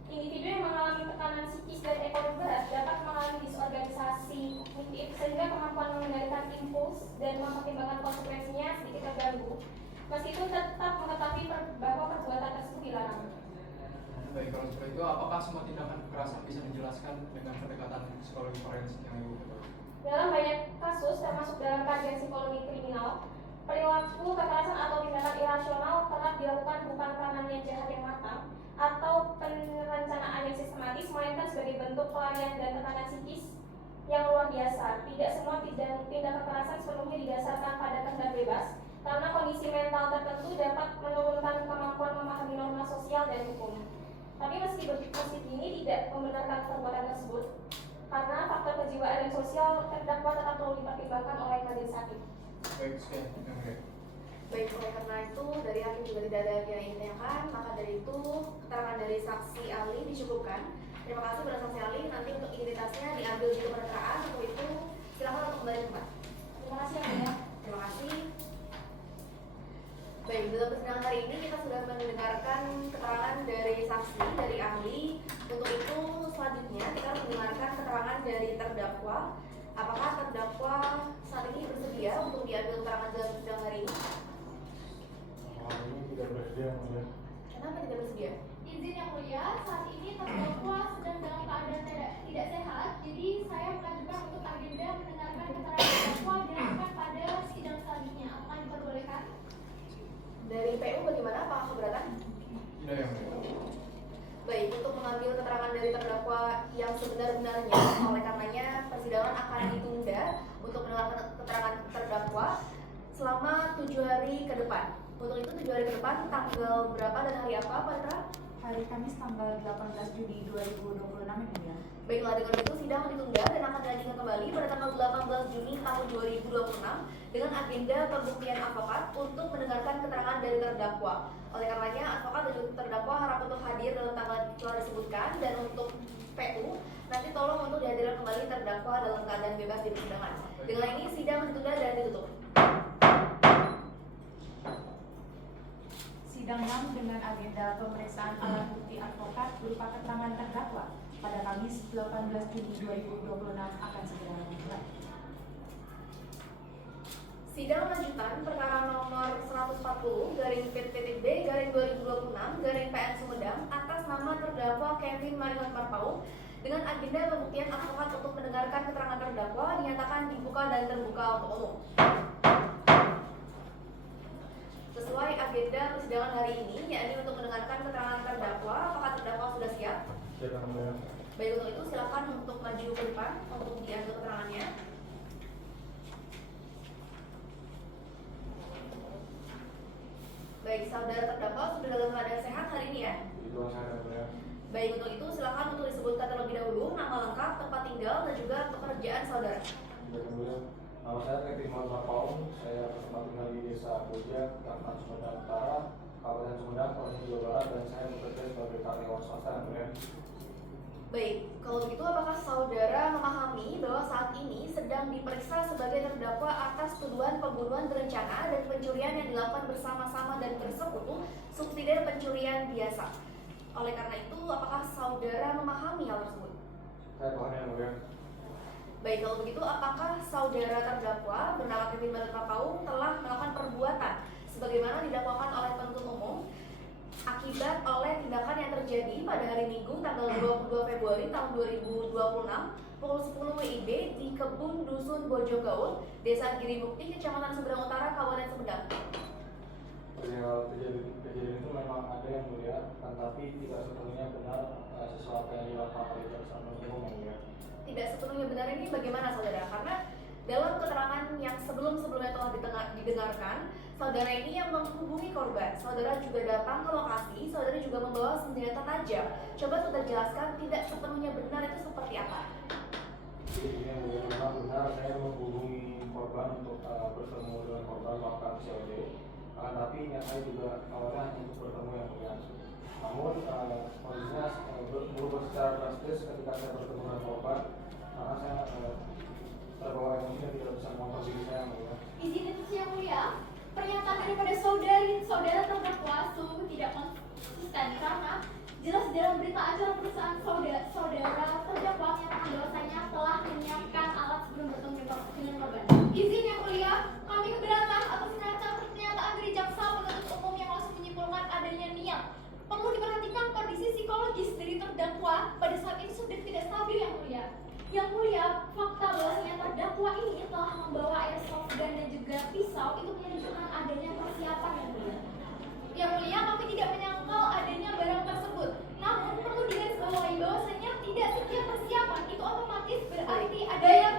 Individu yang mengalami tekanan psikis dan ekonomi berat dapat mengalami disorganisasi kognitif sehingga kemampuan mengendalikan impuls dan mempertimbangkan konsekuensinya sedikit terganggu. Meskipun tetap mengetahui bahwa perbuatan tersebut dilarang. Baik, kalau seperti itu, apakah semua tindakan kekerasan bisa dijelaskan dengan pendekatan psikologi forensik yang Ibu ketahui? Dalam banyak kasus, termasuk dalam kajian psikologi kriminal, perilaku kekerasan atau tindakan irasional kerap dilakukan bukan karena niat jahat yang matang atau perencanaan yang sistematis, melainkan sebagai bentuk pelarian dan tekanan psikis yang luar biasa. Tidak semua tindak kekerasan sepenuhnya didasarkan pada kehendak bebas, karena kondisi mental tertentu dapat menurunkan kemampuan memahami norma sosial dan hukum. Tapi meski ini tidak membenarkan perbuatan tersebut, karena faktor kejiwaan dan sosial terdakwa tetap perlu dipertimbangkan oleh majelis hakim. Baik, sekian. Baik, oleh karena itu dari hakim juga tidak ada yang ingin ditanyakan, maka dari itu keterangan dari saksi ahli dicukupkan. Terima kasih pada saksi ahli. Nanti untuk identitasnya diambil di keperangan. Untuk itu silakan untuk kembali ke tempat. Terima kasih yang mulia. Terima kasih. Baik, dalam persidangan hari ini kita sudah mendengarkan keterangan dari saksi, dari ahli. Untuk itu selanjutnya kita mendengarkan keterangan dari terdakwa. Apakah terdakwa saat ini bersedia untuk diambil keterangan dalam persidangan hari ini? Ini tidak bersedia, Mulia. Kenapa tidak bersedia? Izin yang mulia, saat ini terdakwa sedang dalam keadaan tidak sehat, jadi saya mengajukan untuk agenda mendengarkan keterangan terdakwa dilakukan pada sidang selanjutnya. Apakah diperbolehkan? Dari PU bagaimana? Apakah keberatan? Tidak yang mulia. Baik, untuk mengambil keterangan dari terdakwa yang sebenar-benarnya, oleh karenanya persidangan akan ditunda untuk mendengarkan keterangan terdakwa selama 7 hari ke depan. Untuk itu 7 hari ke depan, tanggal berapa dan hari apa, Pak Ritra? Hari Kamis tanggal 18 Juni 2026 ya. Baiklah, dengan itu sidang ditunda dan akan dilanjutkan kembali pada tanggal 18 Juni tahun 2026 dengan agenda pembuktian advokat untuk mendengarkan keterangan dari terdakwa. Oleh karenanya, advokat dan juga terdakwa harap untuk hadir dalam tanggal yang telah disebutkan, dan untuk PU nanti tolong untuk dihadirkan kembali terdakwa dalam keadaan bebas di persidangan. Dengan ini sidang ditunda dan ditutup. Sidang 6 dengan agenda pemeriksaan alat bukti advokat berupa keterangan terdakwa pada Kamis 18 Juni 2026 akan segera dimulai. Sidang lanjutan perkara nomor 140 garing PTB garing 2026 garing PN Sumedang atas nama terdakwa Kevin Marion Marpaung dengan agenda pembuktian advokat untuk mendengarkan keterangan terdakwa dinyatakan dibuka dan terbuka untuk umum. Sesuai agenda persidangan hari ini, yakni untuk mendengarkan keterangan terdakwa, apakah terdakwa sudah siap? Siap, Mulia. Baik, untuk itu silakan untuk maju ke depan untuk diambil keterangannya. Baik, saudara terdakwa sudah dalam keadaan sehat hari ini ya? Itu saya, Mulia. Baik, untuk itu silakan untuk disebutkan terlebih dahulu nama lengkap, tempat tinggal, dan juga pekerjaan saudara. Baik, Mulia. Nama saya Kevin Marion Marpaung. Saya bertempat tinggal di Desa Boja, Kecamatan Sumedang Utara, Kabupaten Sumedang, Provinsi Jawa Barat, dan saya bekerja sebagai karyawan swasta, Mulia. Baik, kalau begitu apakah saudara memahami bahwa saat ini sedang diperiksa sebagai terdakwa atas tuduhan pembunuhan berencana dan pencurian yang dilakukan bersama-sama dan bersekutu subsidiar pencurian biasa? Oleh karena itu, apakah saudara memahami hal tersebut? Saya pahami, Mulia. Baik, kalau begitu apakah saudara terdakwa bernama Kevin Marion Marpaung telah melakukan perbuatan sebagaimana didakwakan oleh penuntut umum akibat oleh tindakan yang terjadi pada hari Minggu tanggal 22 Februari tahun 2026 pukul 10 WIB di Kebun Dusun Bojogaul, Desa Girimukti, Kecamatan Sumedang Utara, Kabupaten Sumedang? Kejadian itu memang ada yang mulia, tetapi tidak sepenuhnya benar sesuatu yang dilakukan oleh jaksa penuntut umum, Mulia. Tidak sepenuhnya benar ini bagaimana saudara? Karena dalam keterangan yang sebelum-sebelumnya telah didengarkan, saudara ini yang menghubungi korban. Saudara juga datang ke lokasi, saudara juga membawa senjata tajam. Coba saudara jelaskan tidak sepenuhnya benar itu seperti apa? Jadi ini yang mulia, memang benar saya menghubungi korban untuk bertemu dengan korban melakukan COD. Tapi niat saya juga awalnya hanya untuk bertemu yang mulia. Namun kondisinya berubah secara drastis ketika saya bertemu dengan korban, karena saya terbawa emosi dan tidak bisa mengontrol diri saya, mulia. Izin itu yang mulia. pernyataan daripada saudara terdakwa sungguh tidak konsisten karena jelas dalam berita acara perusahaan saudara terdakwa menyatakan bahwasanya telah menyiapkan alat sebelum bertemu dengan korban. Izin yang mulia, kami keberatan atas pernyataan dari jaksa penuntut umum yang langsung menyimpulkan adanya niat. Perlu diperhatikan kondisi psikologis dari terdakwa pada saat ini sudah tidak stabil yang mulia. Yang mulia, fakta bahwasanya terdakwa ini telah membawa airsoft gun dan juga pisau itu menunjukkan adanya persiapan yang mulia. Yang mulia, kami tidak menyangkal adanya barang tersebut. Namun perlu digarisbawahi bahwasanya tidak setiap persiapan itu otomatis berarti ada yang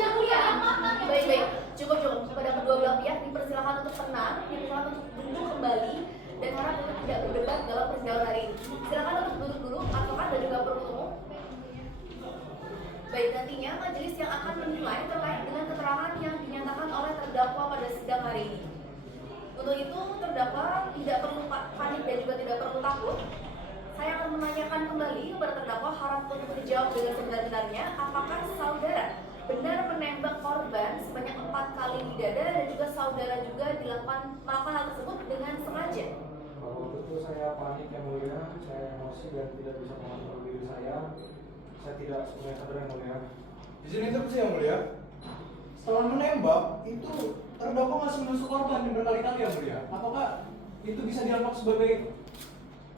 yang mulia yang matang yang mulia. Baik, cukup. Kepada kedua belah pihak dipersilakan untuk tenang, dipersilakan untuk duduk kembali dan harap untuk tidak berdebat dalam persidangan hari ini. Silakan untuk duduk dulu, advokat dan juga penuntut umum. Baik, nantinya majelis yang akan menilai terkait dengan keterangan yang dinyatakan oleh terdakwa pada sidang hari ini. Untuk itu, terdakwa tidak perlu panik dan juga tidak perlu takut. Saya akan menanyakan kembali kepada terdakwa, harap untuk dijawab dengan sebenar-benarnya, apakah saudara benar menembak korban sebanyak 4 kali di dada dan juga saudara juga melakukan hal tersebut dengan sengaja? Waktu itu saya panik yang mulia, saya emosi dan tidak bisa mengontrol diri saya tidak sebenarnya sadar yang mulia. Izin interupsi yang mulia. Setelah menembak, itu terdakwa masih menusuk korban berkali-kali yang mulia. Apakah itu bisa dianggap sebagai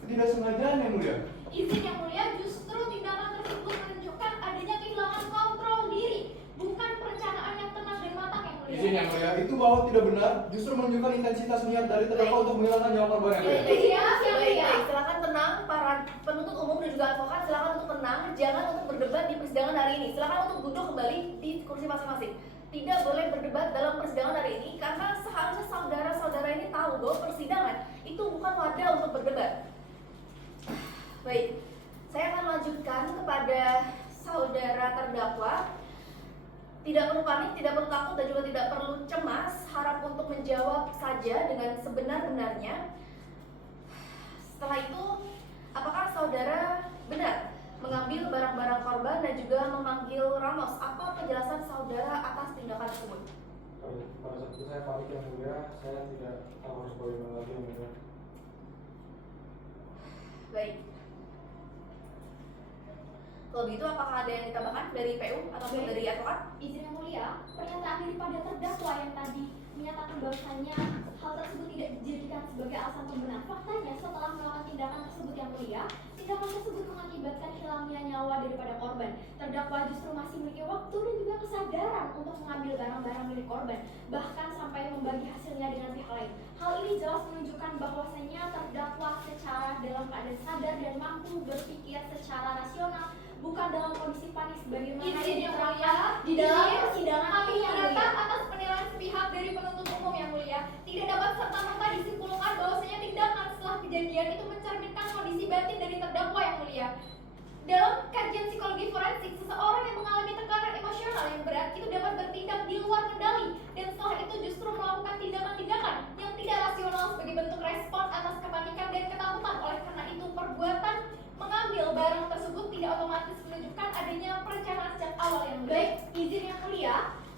ketidaksengajaan yang mulia? Izin yang mulia, justru tindakan tersebut menunjukkan adanya kehilangan kontrol diri, bukan perencanaan yang tenang dan matang yang mulia. Izin yang mulia, itu bahwa tidak benar, justru menunjukkan intensitas niat dari terdakwa untuk menghilangkan nyawa korban yang mulia. Baik, silakan tenang, para penuntut umum dan juga advokat, silakan untuk tenang, jangan untuk berdebat di persidangan hari ini. Silakan untuk duduk kembali di kursi masing-masing. Tidak boleh berdebat dalam persidangan hari ini karena seharusnya saudara-saudara ini tahu bahwa persidangan itu bukan wadah untuk berdebat. Baik, saya akan lanjutkan kepada saudara terdakwa. Tidak perlu panik, tidak perlu takut, dan juga tidak perlu cemas. Harap untuk menjawab saja dengan sebenar-benarnya. Setelah itu, apakah saudara benar mengambil barang-barang korban dan juga memanggil Ramos? Apa penjelasan saudara atas tindakan tersebut? Pada saat itu saya panik yang mulia, saya tidak tahu harus bagaimana lagi yang mulia. Baik. Kalau begitu, apakah ada yang ditambahkan dari PU ataupun dari advokat? Izin yang mulia, pernyataan daripada terdakwa yang tadi menyatakan bahwasanya hal tersebut tidak dijadikan sebagai alasan pembenar. Faktanya setelah melakukan tindakan tersebut yang mulia, tindakan tersebut mengakibatkan hilangnya nyawa daripada korban. Terdakwa justru masih memiliki waktu dan juga kesadaran untuk mengambil barang-barang milik korban, bahkan sampai membagi hasilnya dengan pihak lain. Hal ini jelas menunjukkan bahwasanya terdakwa secara dalam keadaan sadar dan mampu berpikir secara rasional, bukan dalam kondisi panik sebagaimana Izin yang mulia, di dalam persidangan kami ini yang mulia. mencatat Atas penilaian sepihak dari penuntut umum yang mulia, tidak dapat serta-merta disimpulkan bahwasanya tindakan setelah kejadian itu mencerminkan kondisi batin dari terdakwa yang mulia. Dalam kajian psikologi forensik, seseorang yang mengalami tekanan emosional yang berat itu dapat bertindak di luar kendali dan setelah itu justru melakukan tindakan-tindakan yang tidak rasional sebagai bentuk respon atas kepanikan dan ketakutan. Oleh karena itu, perbuatan mengambil barang tersebut tidak otomatis menunjukkan adanya perencanaan sejak awal yang baik. Izin yang mulia,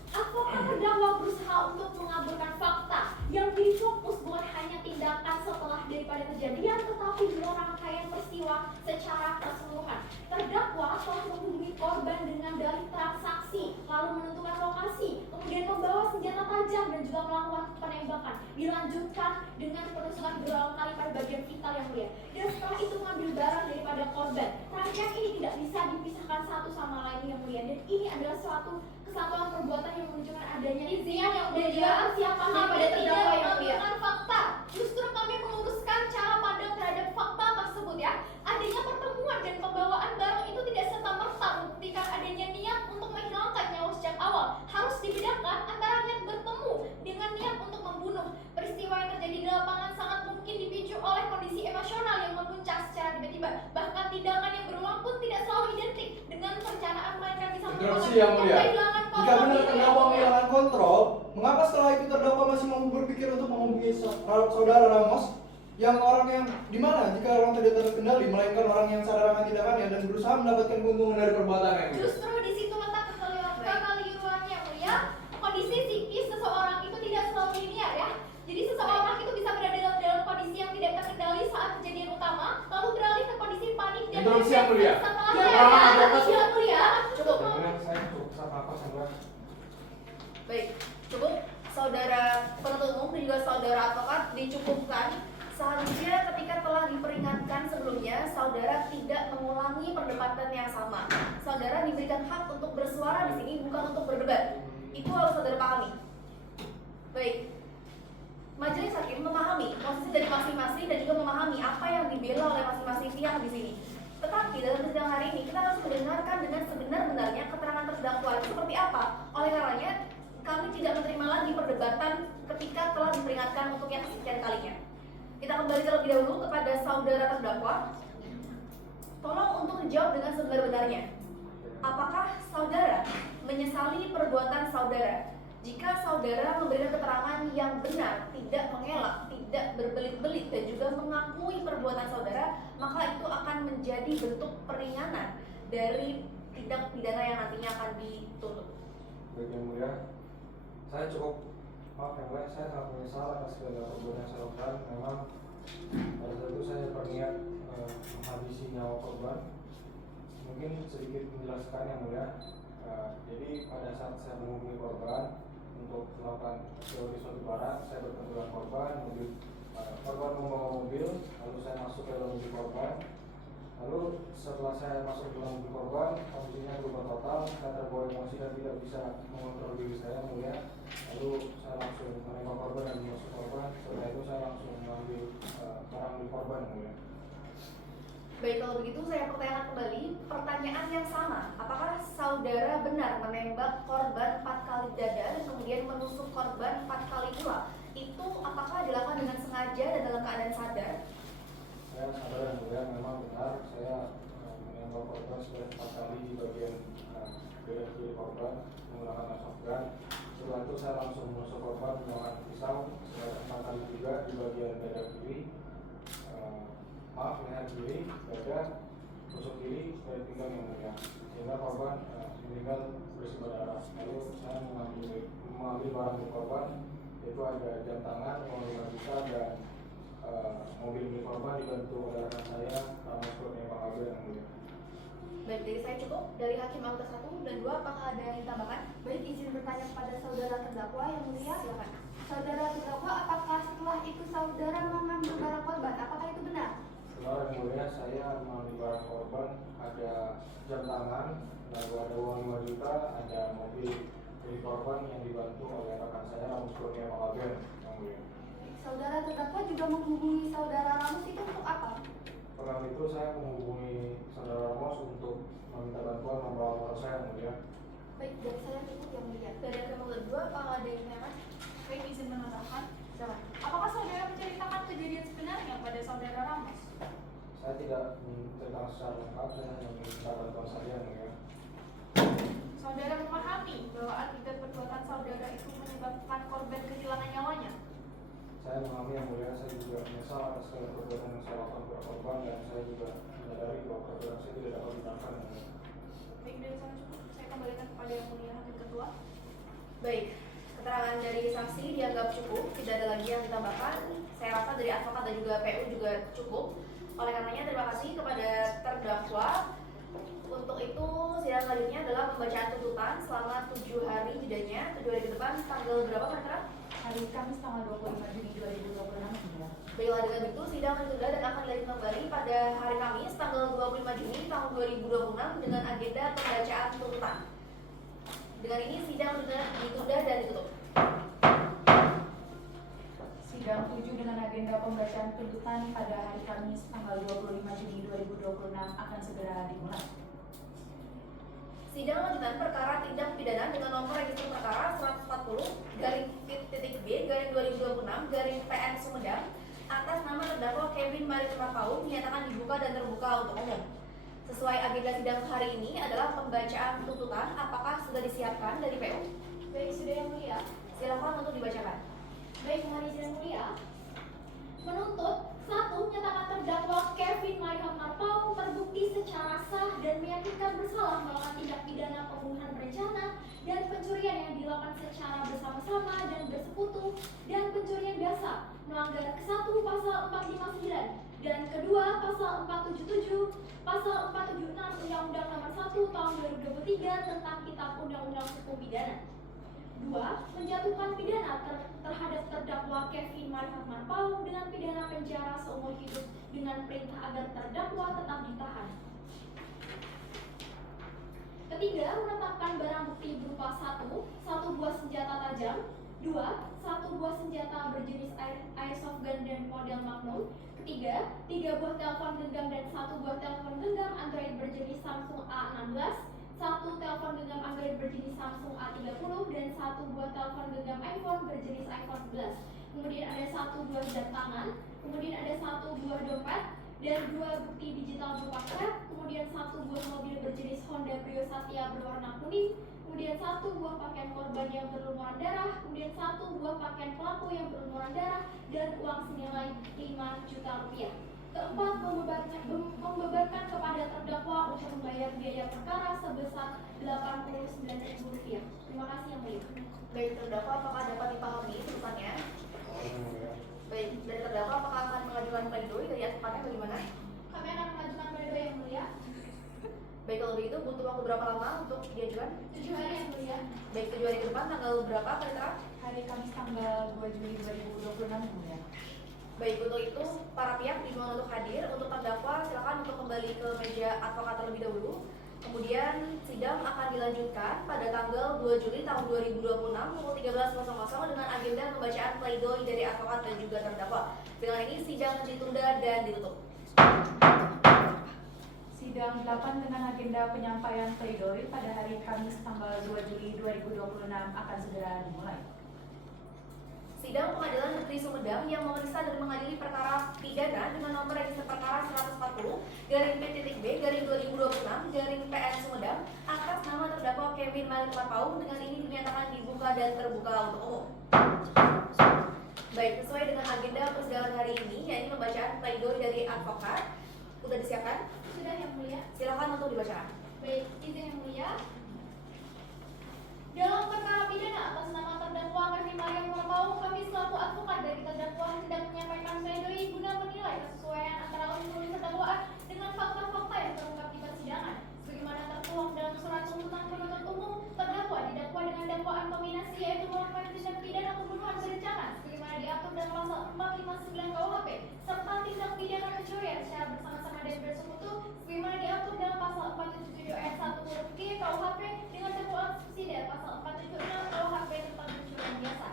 apakah terdakwa berusaha untuk mengaburkan fakta yang menjadi fokus bukan hanya tindakan setelah daripada kejadian, tetapi juga rangkaian peristiwa secara keseluruhan. Terdakwa telah menghubungi korban dengan dalih transaksi, lalu menentukan lokasi, kemudian membawa senjata tajam dan juga melakukan penembakan. Dilanjutkan dengan penusukan berulang kali pada bagian vital yang mulia. Dan setelah itu mengambil barang daripada korban. Rangkaian ini tidak bisa dipisahkan satu sama lain yang mulia. Dan ini adalah suatu kesatuan perbuatan yang menunjukkan adanya izin yang mulia. Persiapan daripada terdakwa yang mulia. Fakta, justru kami meluruskan cara pandang terhadap fakta tersebut ya. Adanya pertemuan dan pembawaan barang itu tidak serta-merta membuktikan adanya niat untuk menghilangkan nyawa sejak awal. Harus dibedakan antara niat bertemu dengan niat untuk membunuh. Peristiwa yang terjadi di lapangan sangat mungkin dipicu oleh kondisi emosional yang memuncak secara tiba-tiba. Bahkan tindakan yang berulang pun tidak selalu identik dengan perencanaan, melainkan bisa Interupsi yang mulia. Jika benar terdakwa kehilangan kontrol, mengapa setelah itu terdakwa masih mau berpikir untuk menghubungi saudara Ramos yang orang yang di mana jika orang tidak terkendali, melainkan orang yang sadar akan tindakannya dan berusaha mendapatkan keuntungan dari perbuatannya? Justru di situ letak kekeliruannya mulia. Kondisi psikis seseorang itu tidak selalu linear ya. Jadi Interupsi yang mulia. Yang mulia. Cukup. Yang mulia, saya cukup sama apa yang mulia. Baik, cukup. Saudara penuntut umum dan juga saudara advokat dicukupkan. Seharusnya ketika telah diperingatkan sebelumnya, saudara tidak mengulangi perdebatan yang sama. Saudara diberikan hak untuk bersuara di sini, bukan untuk berdebat. Itu harus saudara pahami. Baik, majelis hakim memahami posisi dari masing-masing dan juga memahami apa yang dibela oleh masing-masing pihak di sini. Tetapi dalam persidangan hari ini kita harus mendengarkan dengan sebenar-benarnya keterangan terdakwa itu seperti apa. Oleh karenanya, kami tidak menerima lagi perdebatan ketika telah diperingatkan untuk yang kesekian kalinya. Kita kembali terlebih dahulu kepada saudara terdakwa. Tolong untuk dijawab dengan sebenar-benarnya. Apakah saudara menyesali perbuatan saudara? Jika saudara memberikan keterangan yang benar, tidak mengelak, tidak berbelit-belit, dan juga mengakui perbuatan saudara, maka itu akan menjadi bentuk peringanan dari tindak pidana yang nantinya akan dituntut. Baik yang mulia, saya cukup maaf yang mulia, saya sangat menyesal atas segala perbuatan yang saya lakukan. Memang pada saat itu saya berniat menghabisi nyawa korban. Mungkin sedikit menjelaskan yang mulia. Jadi pada saat saya menghubungi korban untuk melakukan teori suatu barang, saya bertemu dengan korban, korban membawa mobil, lalu saya masuk ke dalam mobil korban. Lalu setelah saya masuk ke dalam mobil korban, kondisinya berubah total, saya terbawa emosi dan tidak bisa mengontrol diri saya mulia. Lalu saya langsung menembak korban dan masuk korban. Setelah itu saya langsung mengambil barang di korban mulia. Baik, kalau begitu saya pertanyakan kembali pertanyaan yang sama. Apakah saudara benar menembak korban 4 kali dada dan kemudian menusuk korban 4 kali pula? Itu apakah dilakukan dengan sengaja dan dalam keadaan sadar? Saya sadar dan mulia, memang benar saya menembak korban sebanyak 4 kali di bagian dada kiri korban menggunakan shotgun. Setelah itu saya langsung menusuk korban menggunakan pisau sebanyak 4 kali juga di bagian dada kiri. Maaf, leher kiri, dada, tusuk kiri, dan pinggang yang mulia, sehingga korban meninggal bersih darah. Lalu saya mengambil barang di korban, yaitu ada jam tangan uang 5 juta dan mobil milik korban dibantu oleh rekan saya Ramos Kurnia Pak yang mulia. Baik, dari saya cukup. Dari hakim anggota 1 dan 2, apakah ada yang ditambahkan? Baik, izin bertanya kepada saudara terdakwa yang mulia. Silakan. Saudara terdakwa, apakah setelah itu saudara mengambil barang korban? Apakah itu benar? Saudara yang mulia, saya mengambil barang korban, ada jam tangan, lalu ada uang 5 juta, ada mobil milik korban yang dibantu oleh rekan saya Ramos Kurnia Pak yang mulia. Saudara terdakwa juga menghubungi saudara Ramos itu untuk apa? Setelah itu saya menghubungi saudara Ramos untuk meminta bantuan membawa motor saya yang mulia. Baik, dari saya cukup yang mulia. Dari hakim anggota 2, apakah ada yang ditambahkan? Baik, izin menambahkan. Silakan. Apakah saudara menceritakan kejadian sebenarnya pada saudara Ramos? Saya tidak menceritakan secara lengkap, saya hanya meminta bantuan saja yang mulia. Saudara memahami bahwa akibat perbuatan saudara itu menyebabkan korban kehilangan nyawanya? Saya memahami yang mulia, saya juga menyesal atas segala perbuatan yang saya lakukan kepada korban dan saya juga menyadari bahwa perbuatan saya tidak dapat dimaafkan yang mulia. Baik, dari sana cukup. Saya kembalikan kepada yang mulia hakim ketua. Baik, keterangan dari saksi dianggap cukup, tidak ada lagi yang ditambahkan. Saya rasa dari advokat dan juga PU juga cukup. Oleh karenanya terima kasih kepada terdakwa. Untuk itu sidang selanjutnya adalah pembacaan tuntutan selama 7 hari jedanya. 7 hari ke depan tanggal berapa kira-kira? Hari Kamis tanggal 25 Juni 2026. Baiklah, dengan itu sidang ditunda dan akan dilanjutkan kembali pada hari Kamis tanggal 25 Juni tahun 2026 dengan agenda pembacaan tuntutan. Dengan ini sidang ditunda dan ditutup. Sidang 7 dengan agenda pembacaan tuntutan pada hari Kamis tanggal 25 Juni 2026 akan segera dimulai. Sidang lanjutan perkara tindak pidana dengan nomor register perkara 140-2026-PN Sumedang atas nama terdakwa Kevin Maritima Paul dinyatakan dibuka dan terbuka untuk umum. Sesuai agenda sidang hari ini adalah pembacaan tuntutan. Apakah sudah disiapkan dari PU? Baik, sudah yang mulia. Silakan untuk dibacakan. Baik, mohon izin yang mulia. Menuntut 1. Menyatakan terdakwa Kevin Maritima Paul terbukti secara sah dan meyakinkan bersalah melakukan tindak pidana pembunuhan berencana dan pencurian yang dilakukan secara bersama-sama dan bersekutu dan pencurian dasar melanggar ke-1 pasal 459 dan kedua pasal 477, pasal 2023 tentang Kitab Undang-Undang Hukum Pidana. 2. Menjatuhkan pidana terhadap terdakwa Kevin Marifat Marpaung dengan pidana penjara seumur hidup dengan perintah agar terdakwa tetap ditahan. Ketiga, menetapkan barang bukti berupa 1. Satu buah senjata tajam. 2. Satu buah senjata berjenis airsoft gun dan model Magnum. Ketiga, 3 buah telepon genggam dan 1 buah telepon genggam Android berjenis Samsung A16, 1 telepon genggam Android berjenis Samsung A30, dan 1 buah telepon genggam iPhone berjenis iPhone 11. Kemudian ada 1 buah jam tangan, kemudian ada 1 buah dompet, dan 2 bukti digital berupa chat, kemudian 1 buah mobil berjenis Honda Brio Satya berwarna kuning, kemudian 1 buah pakaian korban yang berlumuran darah, kemudian 1 buah pakaian pelaku yang berlumuran darah, dan uang senilai 5 juta rupiah. Keempat, membebankan kepada terdakwa untuk membayar biaya perkara sebesar Rp89.000. Terima kasih yang mulia. Baik, terdakwa apakah dapat dipahami tuntutannya? Baik, dari terdakwa apakah akan mengajukan pledoi dari advokatnya bagaimana? Kami akan mengajukan pledoi yang mulia. Baik, kalau begitu butuh waktu berapa lama untuk diajukan? 7 hari yang mulia. Baik, 7 hari ke depan tanggal berapa kira-kira? Hari Kamis tanggal 2 Juli 2026 ya. Baik, untuk itu para pihak diminta untuk hadir. Untuk terdakwa silakan untuk kembali ke meja advokat terlebih dahulu. Kemudian sidang akan dilanjutkan pada tanggal 2 Juli tahun 2026 pukul 13.00 dengan agenda pembacaan pledoi dari advokat dan juga terdakwa. Dengan ini sidang ditunda dan ditutup. Sidang 8 dengan agenda penyampaian pledoi pada hari Kamis tanggal 2 Juli 2026 akan segera dimulai. Sidang Pengadilan Negeri Sumedang yang memeriksa dan mengadili perkara pidana dengan nomor register perkara 140/B/2026/PN Sumedang atas nama terdakwa Kevin Marifat Marpaung dengan ini dinyatakan dibuka dan terbuka untuk umum. Baik, sesuai dengan agenda persidangan hari ini, yaitu pembacaan pledoi dari advokat. Sudah disiapkan? Sudah yang mulia. Silakan untuk dibacakan. Baik, izin yang mulia. Dalam perkara pidana atas nama terdakwa Kevin Marifat Marpaung, kami selaku advokat dari terdakwa hendak menyampaikan pledoi guna menilai kesesuaian antara unsur dakwaan dengan fakta-fakta yang terungkap di persidangan. Sebagaimana tertuang dalam surat tuntutan penuntut umum, terdakwa didakwa dengan dakwaan kombinasi yaitu melakukan tindak pidana pembunuhan berencana sebagaimana diatur dalam pasal 459 KUHP serta tindak pidana pencurian secara bersama-sama dan bersekutu sebagaimana diatur dalam pasal 477 ayat 1 huruf G KUHP dengan dakwaan subsidiar pasal 476 KUHP tentang pencurian biasa.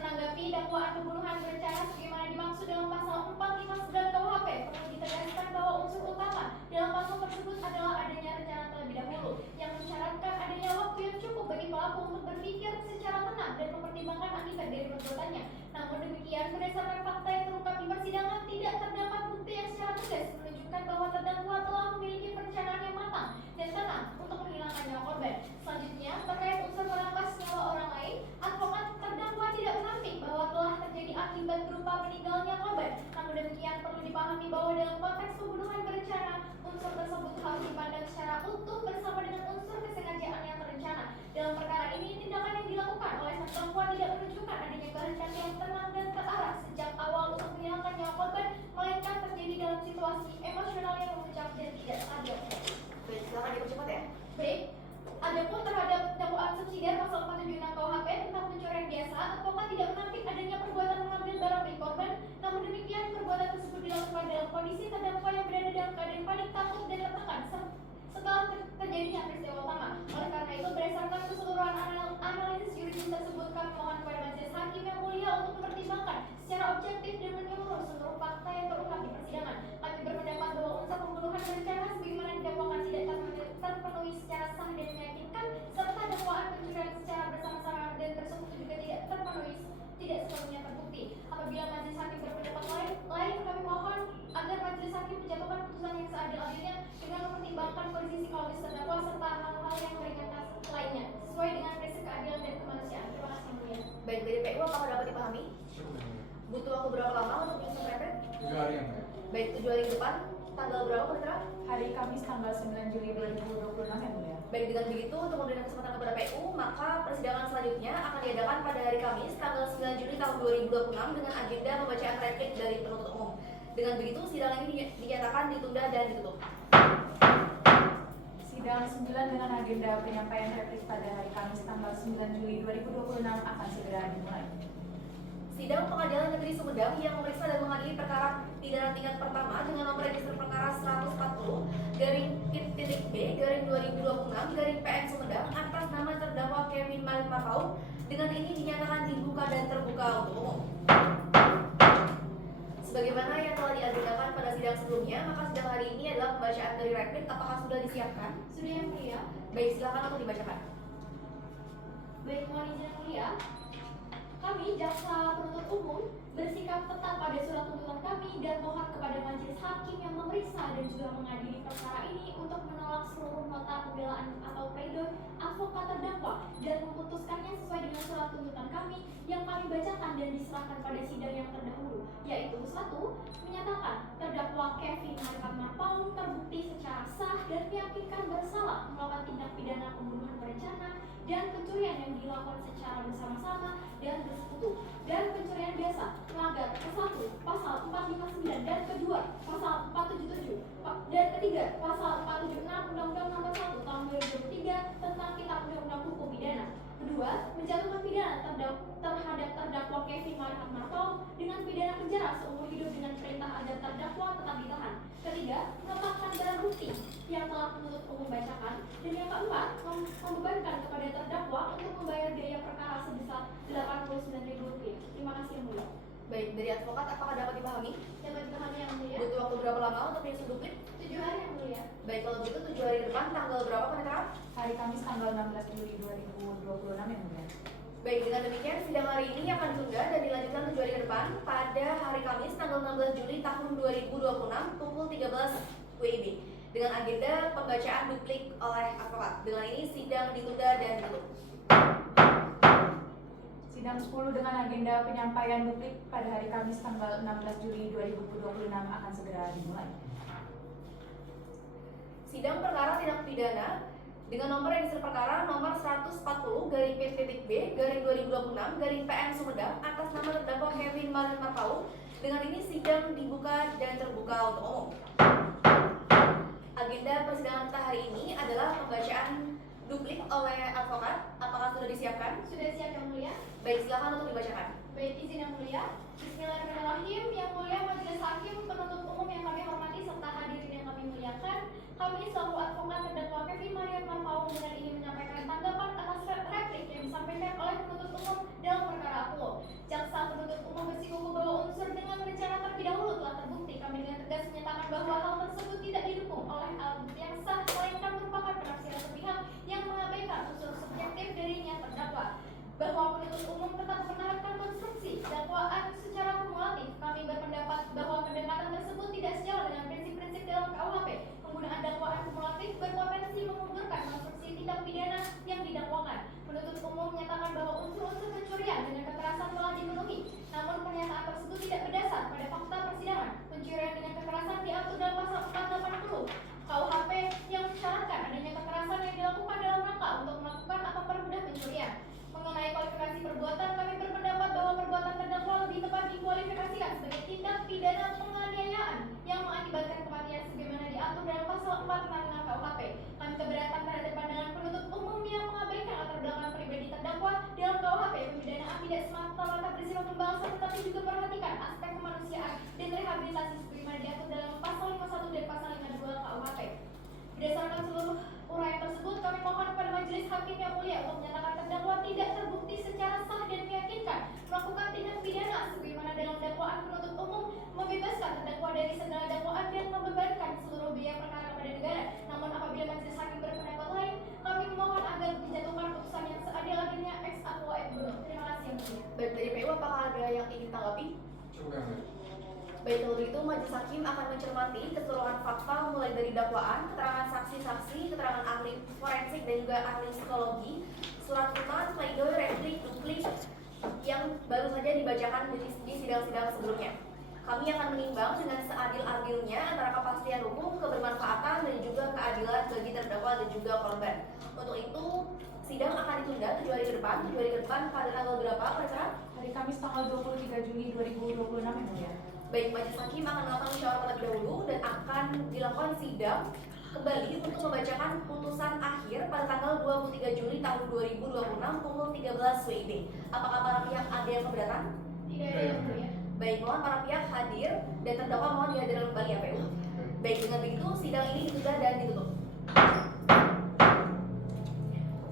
Menanggapi dakwaan pembunuhan berencana sebagaimana dimaksud dalam pasal 459 KUHP, perlu ditegaskan bahwa unsur utama dalam pasal tersebut adalah adanya rencana terlebih dahulu yang mensyaratkan adanya waktu yang cukup bagi pelaku untuk berpikir secara tenang dan mempertimbangkan akibat dari perbuatannya. Namun demikian, berdasarkan fakta yang terungkap di persidangan, tidak terdapat bukti yang secara tegas menunjukkan bahwa terdakwa telah memiliki perencanaan yang matang dan tenang untuk menghilangkan nyawa korban. Selanjutnya, terkait unsur merampas nyawa orang lain, advokat terdakwa tidak menampik bahwa telah terjadi akibat berupa meninggalnya korban. Namun demikian, perlu dipahami bahwa dalam konteks pembunuhan berencana, unsur tersebut harus dipandang secara utuh bersama dengan unsur kesengajaan yang terencana. Dalam perkara ini, tindakan yang dilakukan oleh terdakwa tidak menunjukkan adanya kehendak yang tenang dan terarah sejak awal untuk menghilangkan nyawa korban, melainkan terjadi dalam situasi emosional yang memuncak dan tidak stabil. Baik, silakan dipercepat ya. Baik. Adapun terhadap dakwaan subsidiar pasal 476 KUHP tentang pencurian biasa, advokat tidak menampik adanya perbuatan mengambil barang milik korban. Namun demikian, perbuatan tersebut dilakukan dalam kondisi terdakwa yang berada dalam keadaan panik, takut, dan tertekan setelah terjadinya peristiwa utama. Oleh karena itu, berdasarkan keseluruhan analisis yuridis tersebut, kami mohon kepada majelis hakim yang mulia untuk mempertimbangkan secara objektif dan menyeluruh seluruh fakta yang terungkap di persidangan. Kami berpendapat bahwa unsur pembunuhan berencana sebagaimana didakwakan tidak terpenuhi secara sah dan meyakinkan, serta dakwaan pencurian secara bersama-sama dan bersekutu juga tidak sepenuhnya terbukti. Apabila majelis hakim berpendapat lain, kami mohon agar majelis hakim menjatuhkan putusan yang seadil-adilnya dengan mempertimbangkan kondisi psikologis terdakwa serta hal-hal yang meringankan lainnya sesuai dengan prinsip keadilan dan kemanusiaan. Terima kasih yang mulia. Baik, dari PU apakah dapat dipahami? Butuh waktu berapa lama untuk menyusun repet? 7 hari yang baik. Baik, 7 hari ke depan. Tanggal berapa kira-kira? Hari Kamis tanggal 9 Juli 2026 ya mulia. Baik, dengan begitu untuk memberikan kesempatan kepada PU, maka persidangan selanjutnya akan diadakan pada hari Kamis tanggal 9 Juli tahun 2026 dengan agenda pembacaan replik dari penuntut umum. Dengan begitu, sidang ini dinyatakan ditunda dan ditutup. Sidang 9 dengan agenda penyampaian replik pada hari Kamis tanggal 9 Juli 2026 akan segera dimulai. Sidang Pengadilan Negeri Sumedang yang memeriksa dan mengadili perkara pidana tingkat pertama dengan nomor register perkara 140/P/2026/PN Sumedang atas nama terdakwa Kevin Malik Marpaung dengan ini dinyatakan dibuka dan terbuka untuk umum. Sebagaimana yang telah diagendakan pada sidang sebelumnya, maka sidang hari ini adalah pembacaan dari replik. Apakah sudah disiapkan? Sudah yang mulia. Baik, silakan untuk dibacakan. Baik, mohon izin yang mulia. Kami, jaksa penuntut umum, bersikap tetap pada surat tuntutan kami dan mohon kepada majelis hakim yang memeriksa dan juga mengadili perkara ini untuk menolak seluruh nota pembelaan atau pledoi advokat terdakwa dan memutuskannya sesuai dengan surat tuntutan kami yang kami bacakan dan diserahkan pada sidang yang terdahulu, yaitu 1. Menyatakan terdakwa Kevin Malik Marpaung terbukti secara sah dan meyakinkan bersalah melakukan tindak pidana pembunuhan berencana dan pencurian yang dilakukan secara bersama-sama dan bersekutu, dan pencurian biasa melanggar ke-1 pasal 459 dan kedua pasal 477 dan ketiga pasal 476 Undang-Undang Nomor 1 Tahun 2023 tentang Kitab Undang-Undang Hukum Pidana. Kedua, menjatuhkan pidana terhadap terdakwa Kevin Malik Marpaung dengan pidana penjara seumur hidup dengan perintah agar terdakwa tetap ditahan. Ketiga, menetapkan barang bukti yang telah penuntut umum bacakan. Dan yang keempat, membebankan kepada terdakwa untuk membayar biaya perkara sebesar Rp89.000. Terima kasih yang mulia. Baik, dari advokat apakah dapat dipahami? Dapat dipahami yang mulia. Butuh waktu berapa lama untuk menyusun duplik? 7 hari yang mulia. Baik, kalau begitu 7 hari depan tanggal berapa penetapan? Hari Kamis tanggal 16 Juli 2026 yang mulia. Baik, dengan demikian sidang hari ini akan ditunda dan dilanjutkan 7 hari ke depan pada hari Kamis tanggal 16 Juli tahun 2026 pukul 13 WIB dengan agenda pembacaan duplik oleh advokat. Dengan ini sidang ditunda dan ditutup. Sidang 10 dengan agenda penyampaian duplik pada hari Kamis tanggal 16 Juli 2026 akan segera dimulai. Sidang perkara tindak pidana dengan nomor register perkara nomor 140/P/2026/PN Sumedang atas nama terdakwa Kevin Malik Marpaung. Dengan ini sidang dibuka dan terbuka untuk umum. Agenda persidangan kita hari ini adalah pembacaan duplik oleh advokat. Apakah sudah disiapkan? Sudah siap yang mulia. Baik, silakan untuk dibacakan. Baik, izin yang mulia. Bismillahirrahmanirrahim. Yang mulia majelis hakim, penuntut umum yang kami hormati serta hadirin yang kami muliakan. Kami selaku advokat terdakwa Kevin Malik Marpaung dengan ingin menyampaikan tanggapan atas replik yang disampaikan oleh penuntut umum dalam perkara aku. Jaksa penuntut umum bersikukuh bahwa unsur dengan rencana terlebih dahulu telah terbukti. Kami dengan tegas menyatakan bahwa hal tersebut tidak didukung oleh alat bukti yang sah, melainkan merupakan penafsiran sepihak yang mengabaikan unsur subjektif darinya terdakwa. Bahwa penuntut umum tetap mempertahankan konstruksi dakwaan secara kumulatif. Kami berpendapat bahwa pendekatan tersebut tidak sejalan dengan prinsip-prinsip dalam KUHP. Penggunaan dakwaan kumulatif berpotensi memundurkan konstruksi tindak pidana yang didakwakan. Penuntut umum menyatakan bahwa unsur-unsur pencurian dengan kekerasan telah dipenuhi. Namun pernyataan tersebut tidak berdasar pada fakta persidangan. Pencurian dengan kekerasan diatur dalam pasal 480 KUHP yang mensyaratkan adanya kekerasan yang dilakukan dalam rangka untuk melakukan atau mempermudah pencurian. Mengenai kualifikasi perbuatan, kami berpendapat bahwa perbuatan terdakwa lebih tepat dikualifikasikan sebagai tindak pidana penganiayaan yang mengakibatkan kematian sebagaimana diatur dalam pasal 466 KUHP. Kami keberatan terhadap pandangan penuntut umum yang mengabaikan latar belakang pribadi terdakwa dalam KUHP. Pemidanaan tidak semata-mata bersifat pembalasan, tetapi juga perhatikan aspek kemanusiaan dan rehabilitasi sebagaimana diatur dalam pasal 51 dan pasal 52 KUHP. Berdasarkan seluruh uraian tersebut, kami mohon kepada majelis hakim yang mulia untuk menyatakan terdakwa tidak terbukti secara sah dan meyakinkan melakukan tindak pidana sebagaimana dalam dakwaan penuntut umum, membebaskan terdakwa dari segala dakwaan dan membebankan seluruh biaya perkara kepada negara. Namun apabila majelis hakim berpendapat lain, kami mohon agar dijatuhkan putusan yang seadil-adilnya ex aequo et bono. Terima kasih yang mulia. Baik, dari PU apakah ada yang ingin tanggapi? Cukup yang mulia. Baik, kalau begitu majelis hakim akan mencermati keseluruhan fakta mulai dari dakwaan, keterangan saksi-saksi, keterangan ahli forensik dan juga ahli psikologi, surat tuntutan, pledoi, replik, duplik yang baru saja dibacakan di sidang-sidang sebelumnya. Kami akan menimbang dengan seadil-adilnya antara kepastian hukum, kebermanfaatan dan juga keadilan bagi terdakwa dan juga korban. Untuk itu sidang akan ditunda 7 hari ke depan. 7 hari ke depan pada tanggal berapa, Pak? Hari Kamis tanggal 23 Juli 2026 yang mulia. Baik, majelis hakim akan melakukan musyawarah terlebih dahulu dan akan dilakukan sidang kembali untuk membacakan putusan akhir pada tanggal 23 Juli tahun 2026 pukul 13 WIB. Apakah para pihak ada yang keberatan? Tidak ada yang mulia. Baik, mohon para pihak hadir dan terdakwa mohon dihadirkan kembali ya PU. Baik, dengan begitu sidang ini ditunda dan ditutup.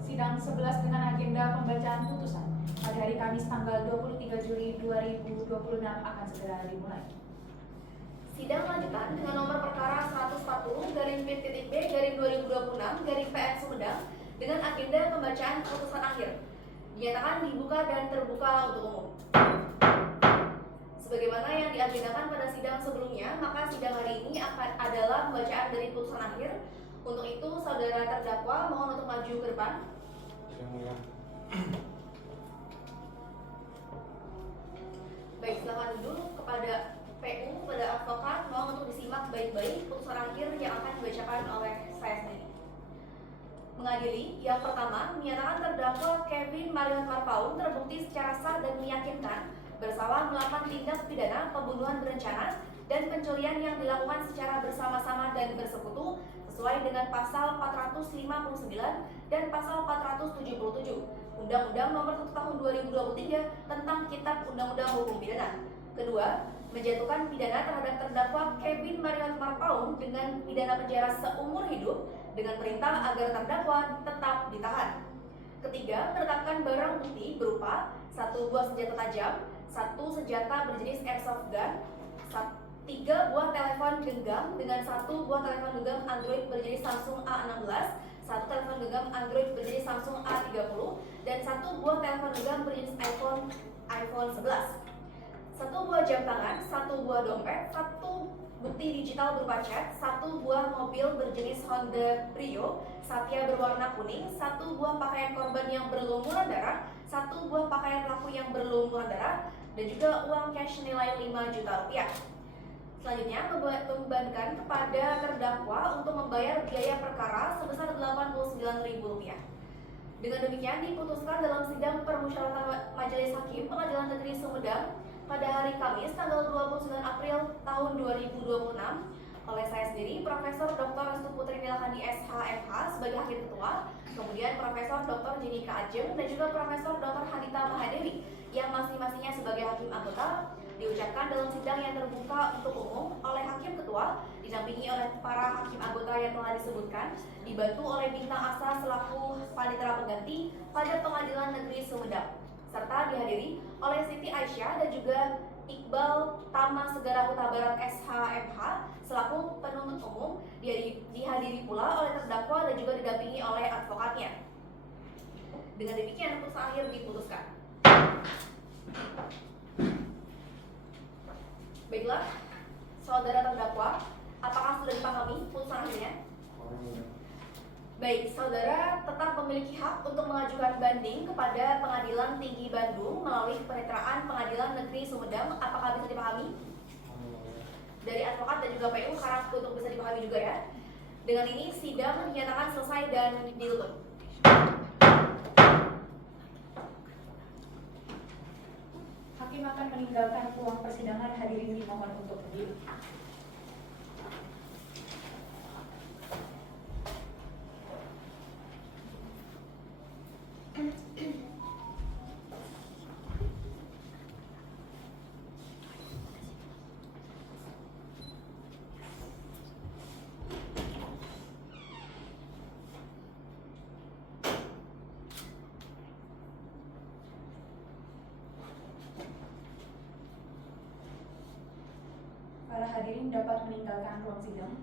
Sidang 11 dengan agenda pembacaan putusan pada hari Kamis tanggal 23 Juli 2026 akan segera dimulai. Sidang lanjutan dengan nomor perkara 140/P.B/2026/PN Sumedang dengan agenda pembacaan putusan akhir dinyatakan dibuka dan terbuka untuk umum. Sebagaimana yang diagendakan pada sidang sebelumnya, maka sidang hari ini adalah pembacaan dari putusan akhir. Untuk itu, saudara terdakwa mohon untuk maju ke depan. Yang mulia. Baik, silakan duduk. Kepada PU, kepada advokat, mohon untuk disimak baik-baik putusan akhir yang akan dibacakan oleh saya sendiri. Mengadili, yang pertama, menyatakan terdakwa Kevin Marion Marpaung terbukti secara sah dan meyakinkan bersalah melakukan tindak pidana pembunuhan berencana dan pencurian yang dilakukan secara bersama-sama dan bersekutu sesuai dengan pasal 459 dan pasal 477 Undang-Undang Nomor 1 Tahun 2023 tentang Kitab Undang-Undang Hukum Pidana. Kedua, menjatuhkan pidana terhadap terdakwa Kevin Marion Marpaung dengan pidana penjara seumur hidup dengan perintah agar terdakwa tetap ditahan. Ketiga, menetapkan barang bukti berupa 1 buah senjata tajam, 1 senjata berjenis airsoft gun, 3 buah telepon genggam dengan 1 buah telepon genggam Android berjenis Samsung A16, 1 telepon genggam Android berjenis Samsung A30, dan 1 buah telepon genggam berjenis iPhone 11, 1 buah jam tangan, 1 buah dompet, 1 bukti digital berupa chat, 1 buah mobil berjenis Honda Brio Satya berwarna kuning, 1 buah pakaian korban yang berlumuran darah, 1 buah pakaian pelaku yang berlumuran darah, dan juga uang cash nilai 5 juta rupiah. Selanjutnya, membebankan kepada terdakwa untuk membayar biaya perkara sebesar Rp89.000. Dengan demikian diputuskan dalam sidang permusyawaratan Majelis Hakim Pengadilan Negeri Sumedang pada hari Kamis tanggal 29 April tahun 2026 oleh saya sendiri, Profesor Dr. Restu Putri Nilahandi SH.MH sebagai Hakim Ketua, kemudian Profesor Dr. Jenika Ajeng dan juga Profesor Dr. Hadita Mahadewi yang masing-masingnya sebagai Hakim Anggota diucapkan dalam sidang yang terbuka untuk umum oleh Hakim Ketua, didampingi oleh para Hakim Anggota yang telah disebutkan, dibantu oleh Bintang Asa selaku Panitera Pengganti pada Pengadilan Negeri Sumedang, serta dihadiri oleh Siti Aisyah dan juga Iqbal Tama Segara Huta Barat SH.MH selaku penuntut umum, dihadiri pula oleh terdakwa dan juga didampingi oleh advokatnya. Dengan demikian putusan akhir diputuskan. Baiklah, saudara terdakwa, apakah sudah dipahami putusan akhirnya? Baik, saudara tetap memiliki hak untuk mengajukan banding kepada Pengadilan Tinggi Bandung melalui penetraan Pengadilan Negeri Sumedang. Apakah bisa dipahami? Dari advokat dan juga PU harap untuk bisa dipahami juga ya. Dengan ini sidang dinyatakan selesai dan ditutup. Hakim akan meninggalkan ruang persidangan, hadirin dimohon untuk berdiri. Para hadirin dapat meninggalkan ruang sidang.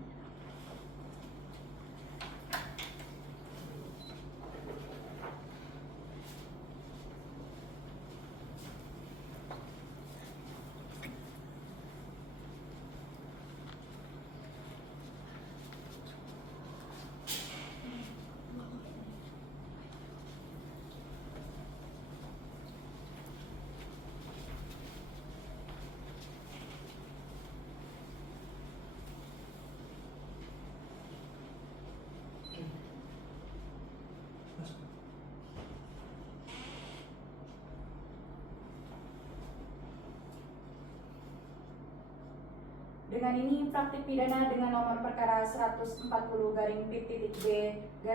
Dengan ini praktik pidana dengan nomor perkara 140-PIT-B/2026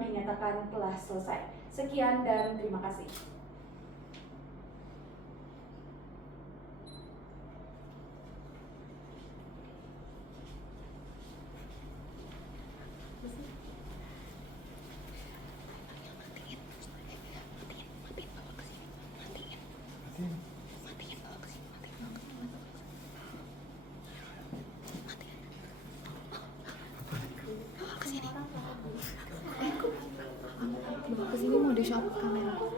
dinyatakan telah selesai. Sekian dan terima kasih. Bawa kesini mau di shop kamera.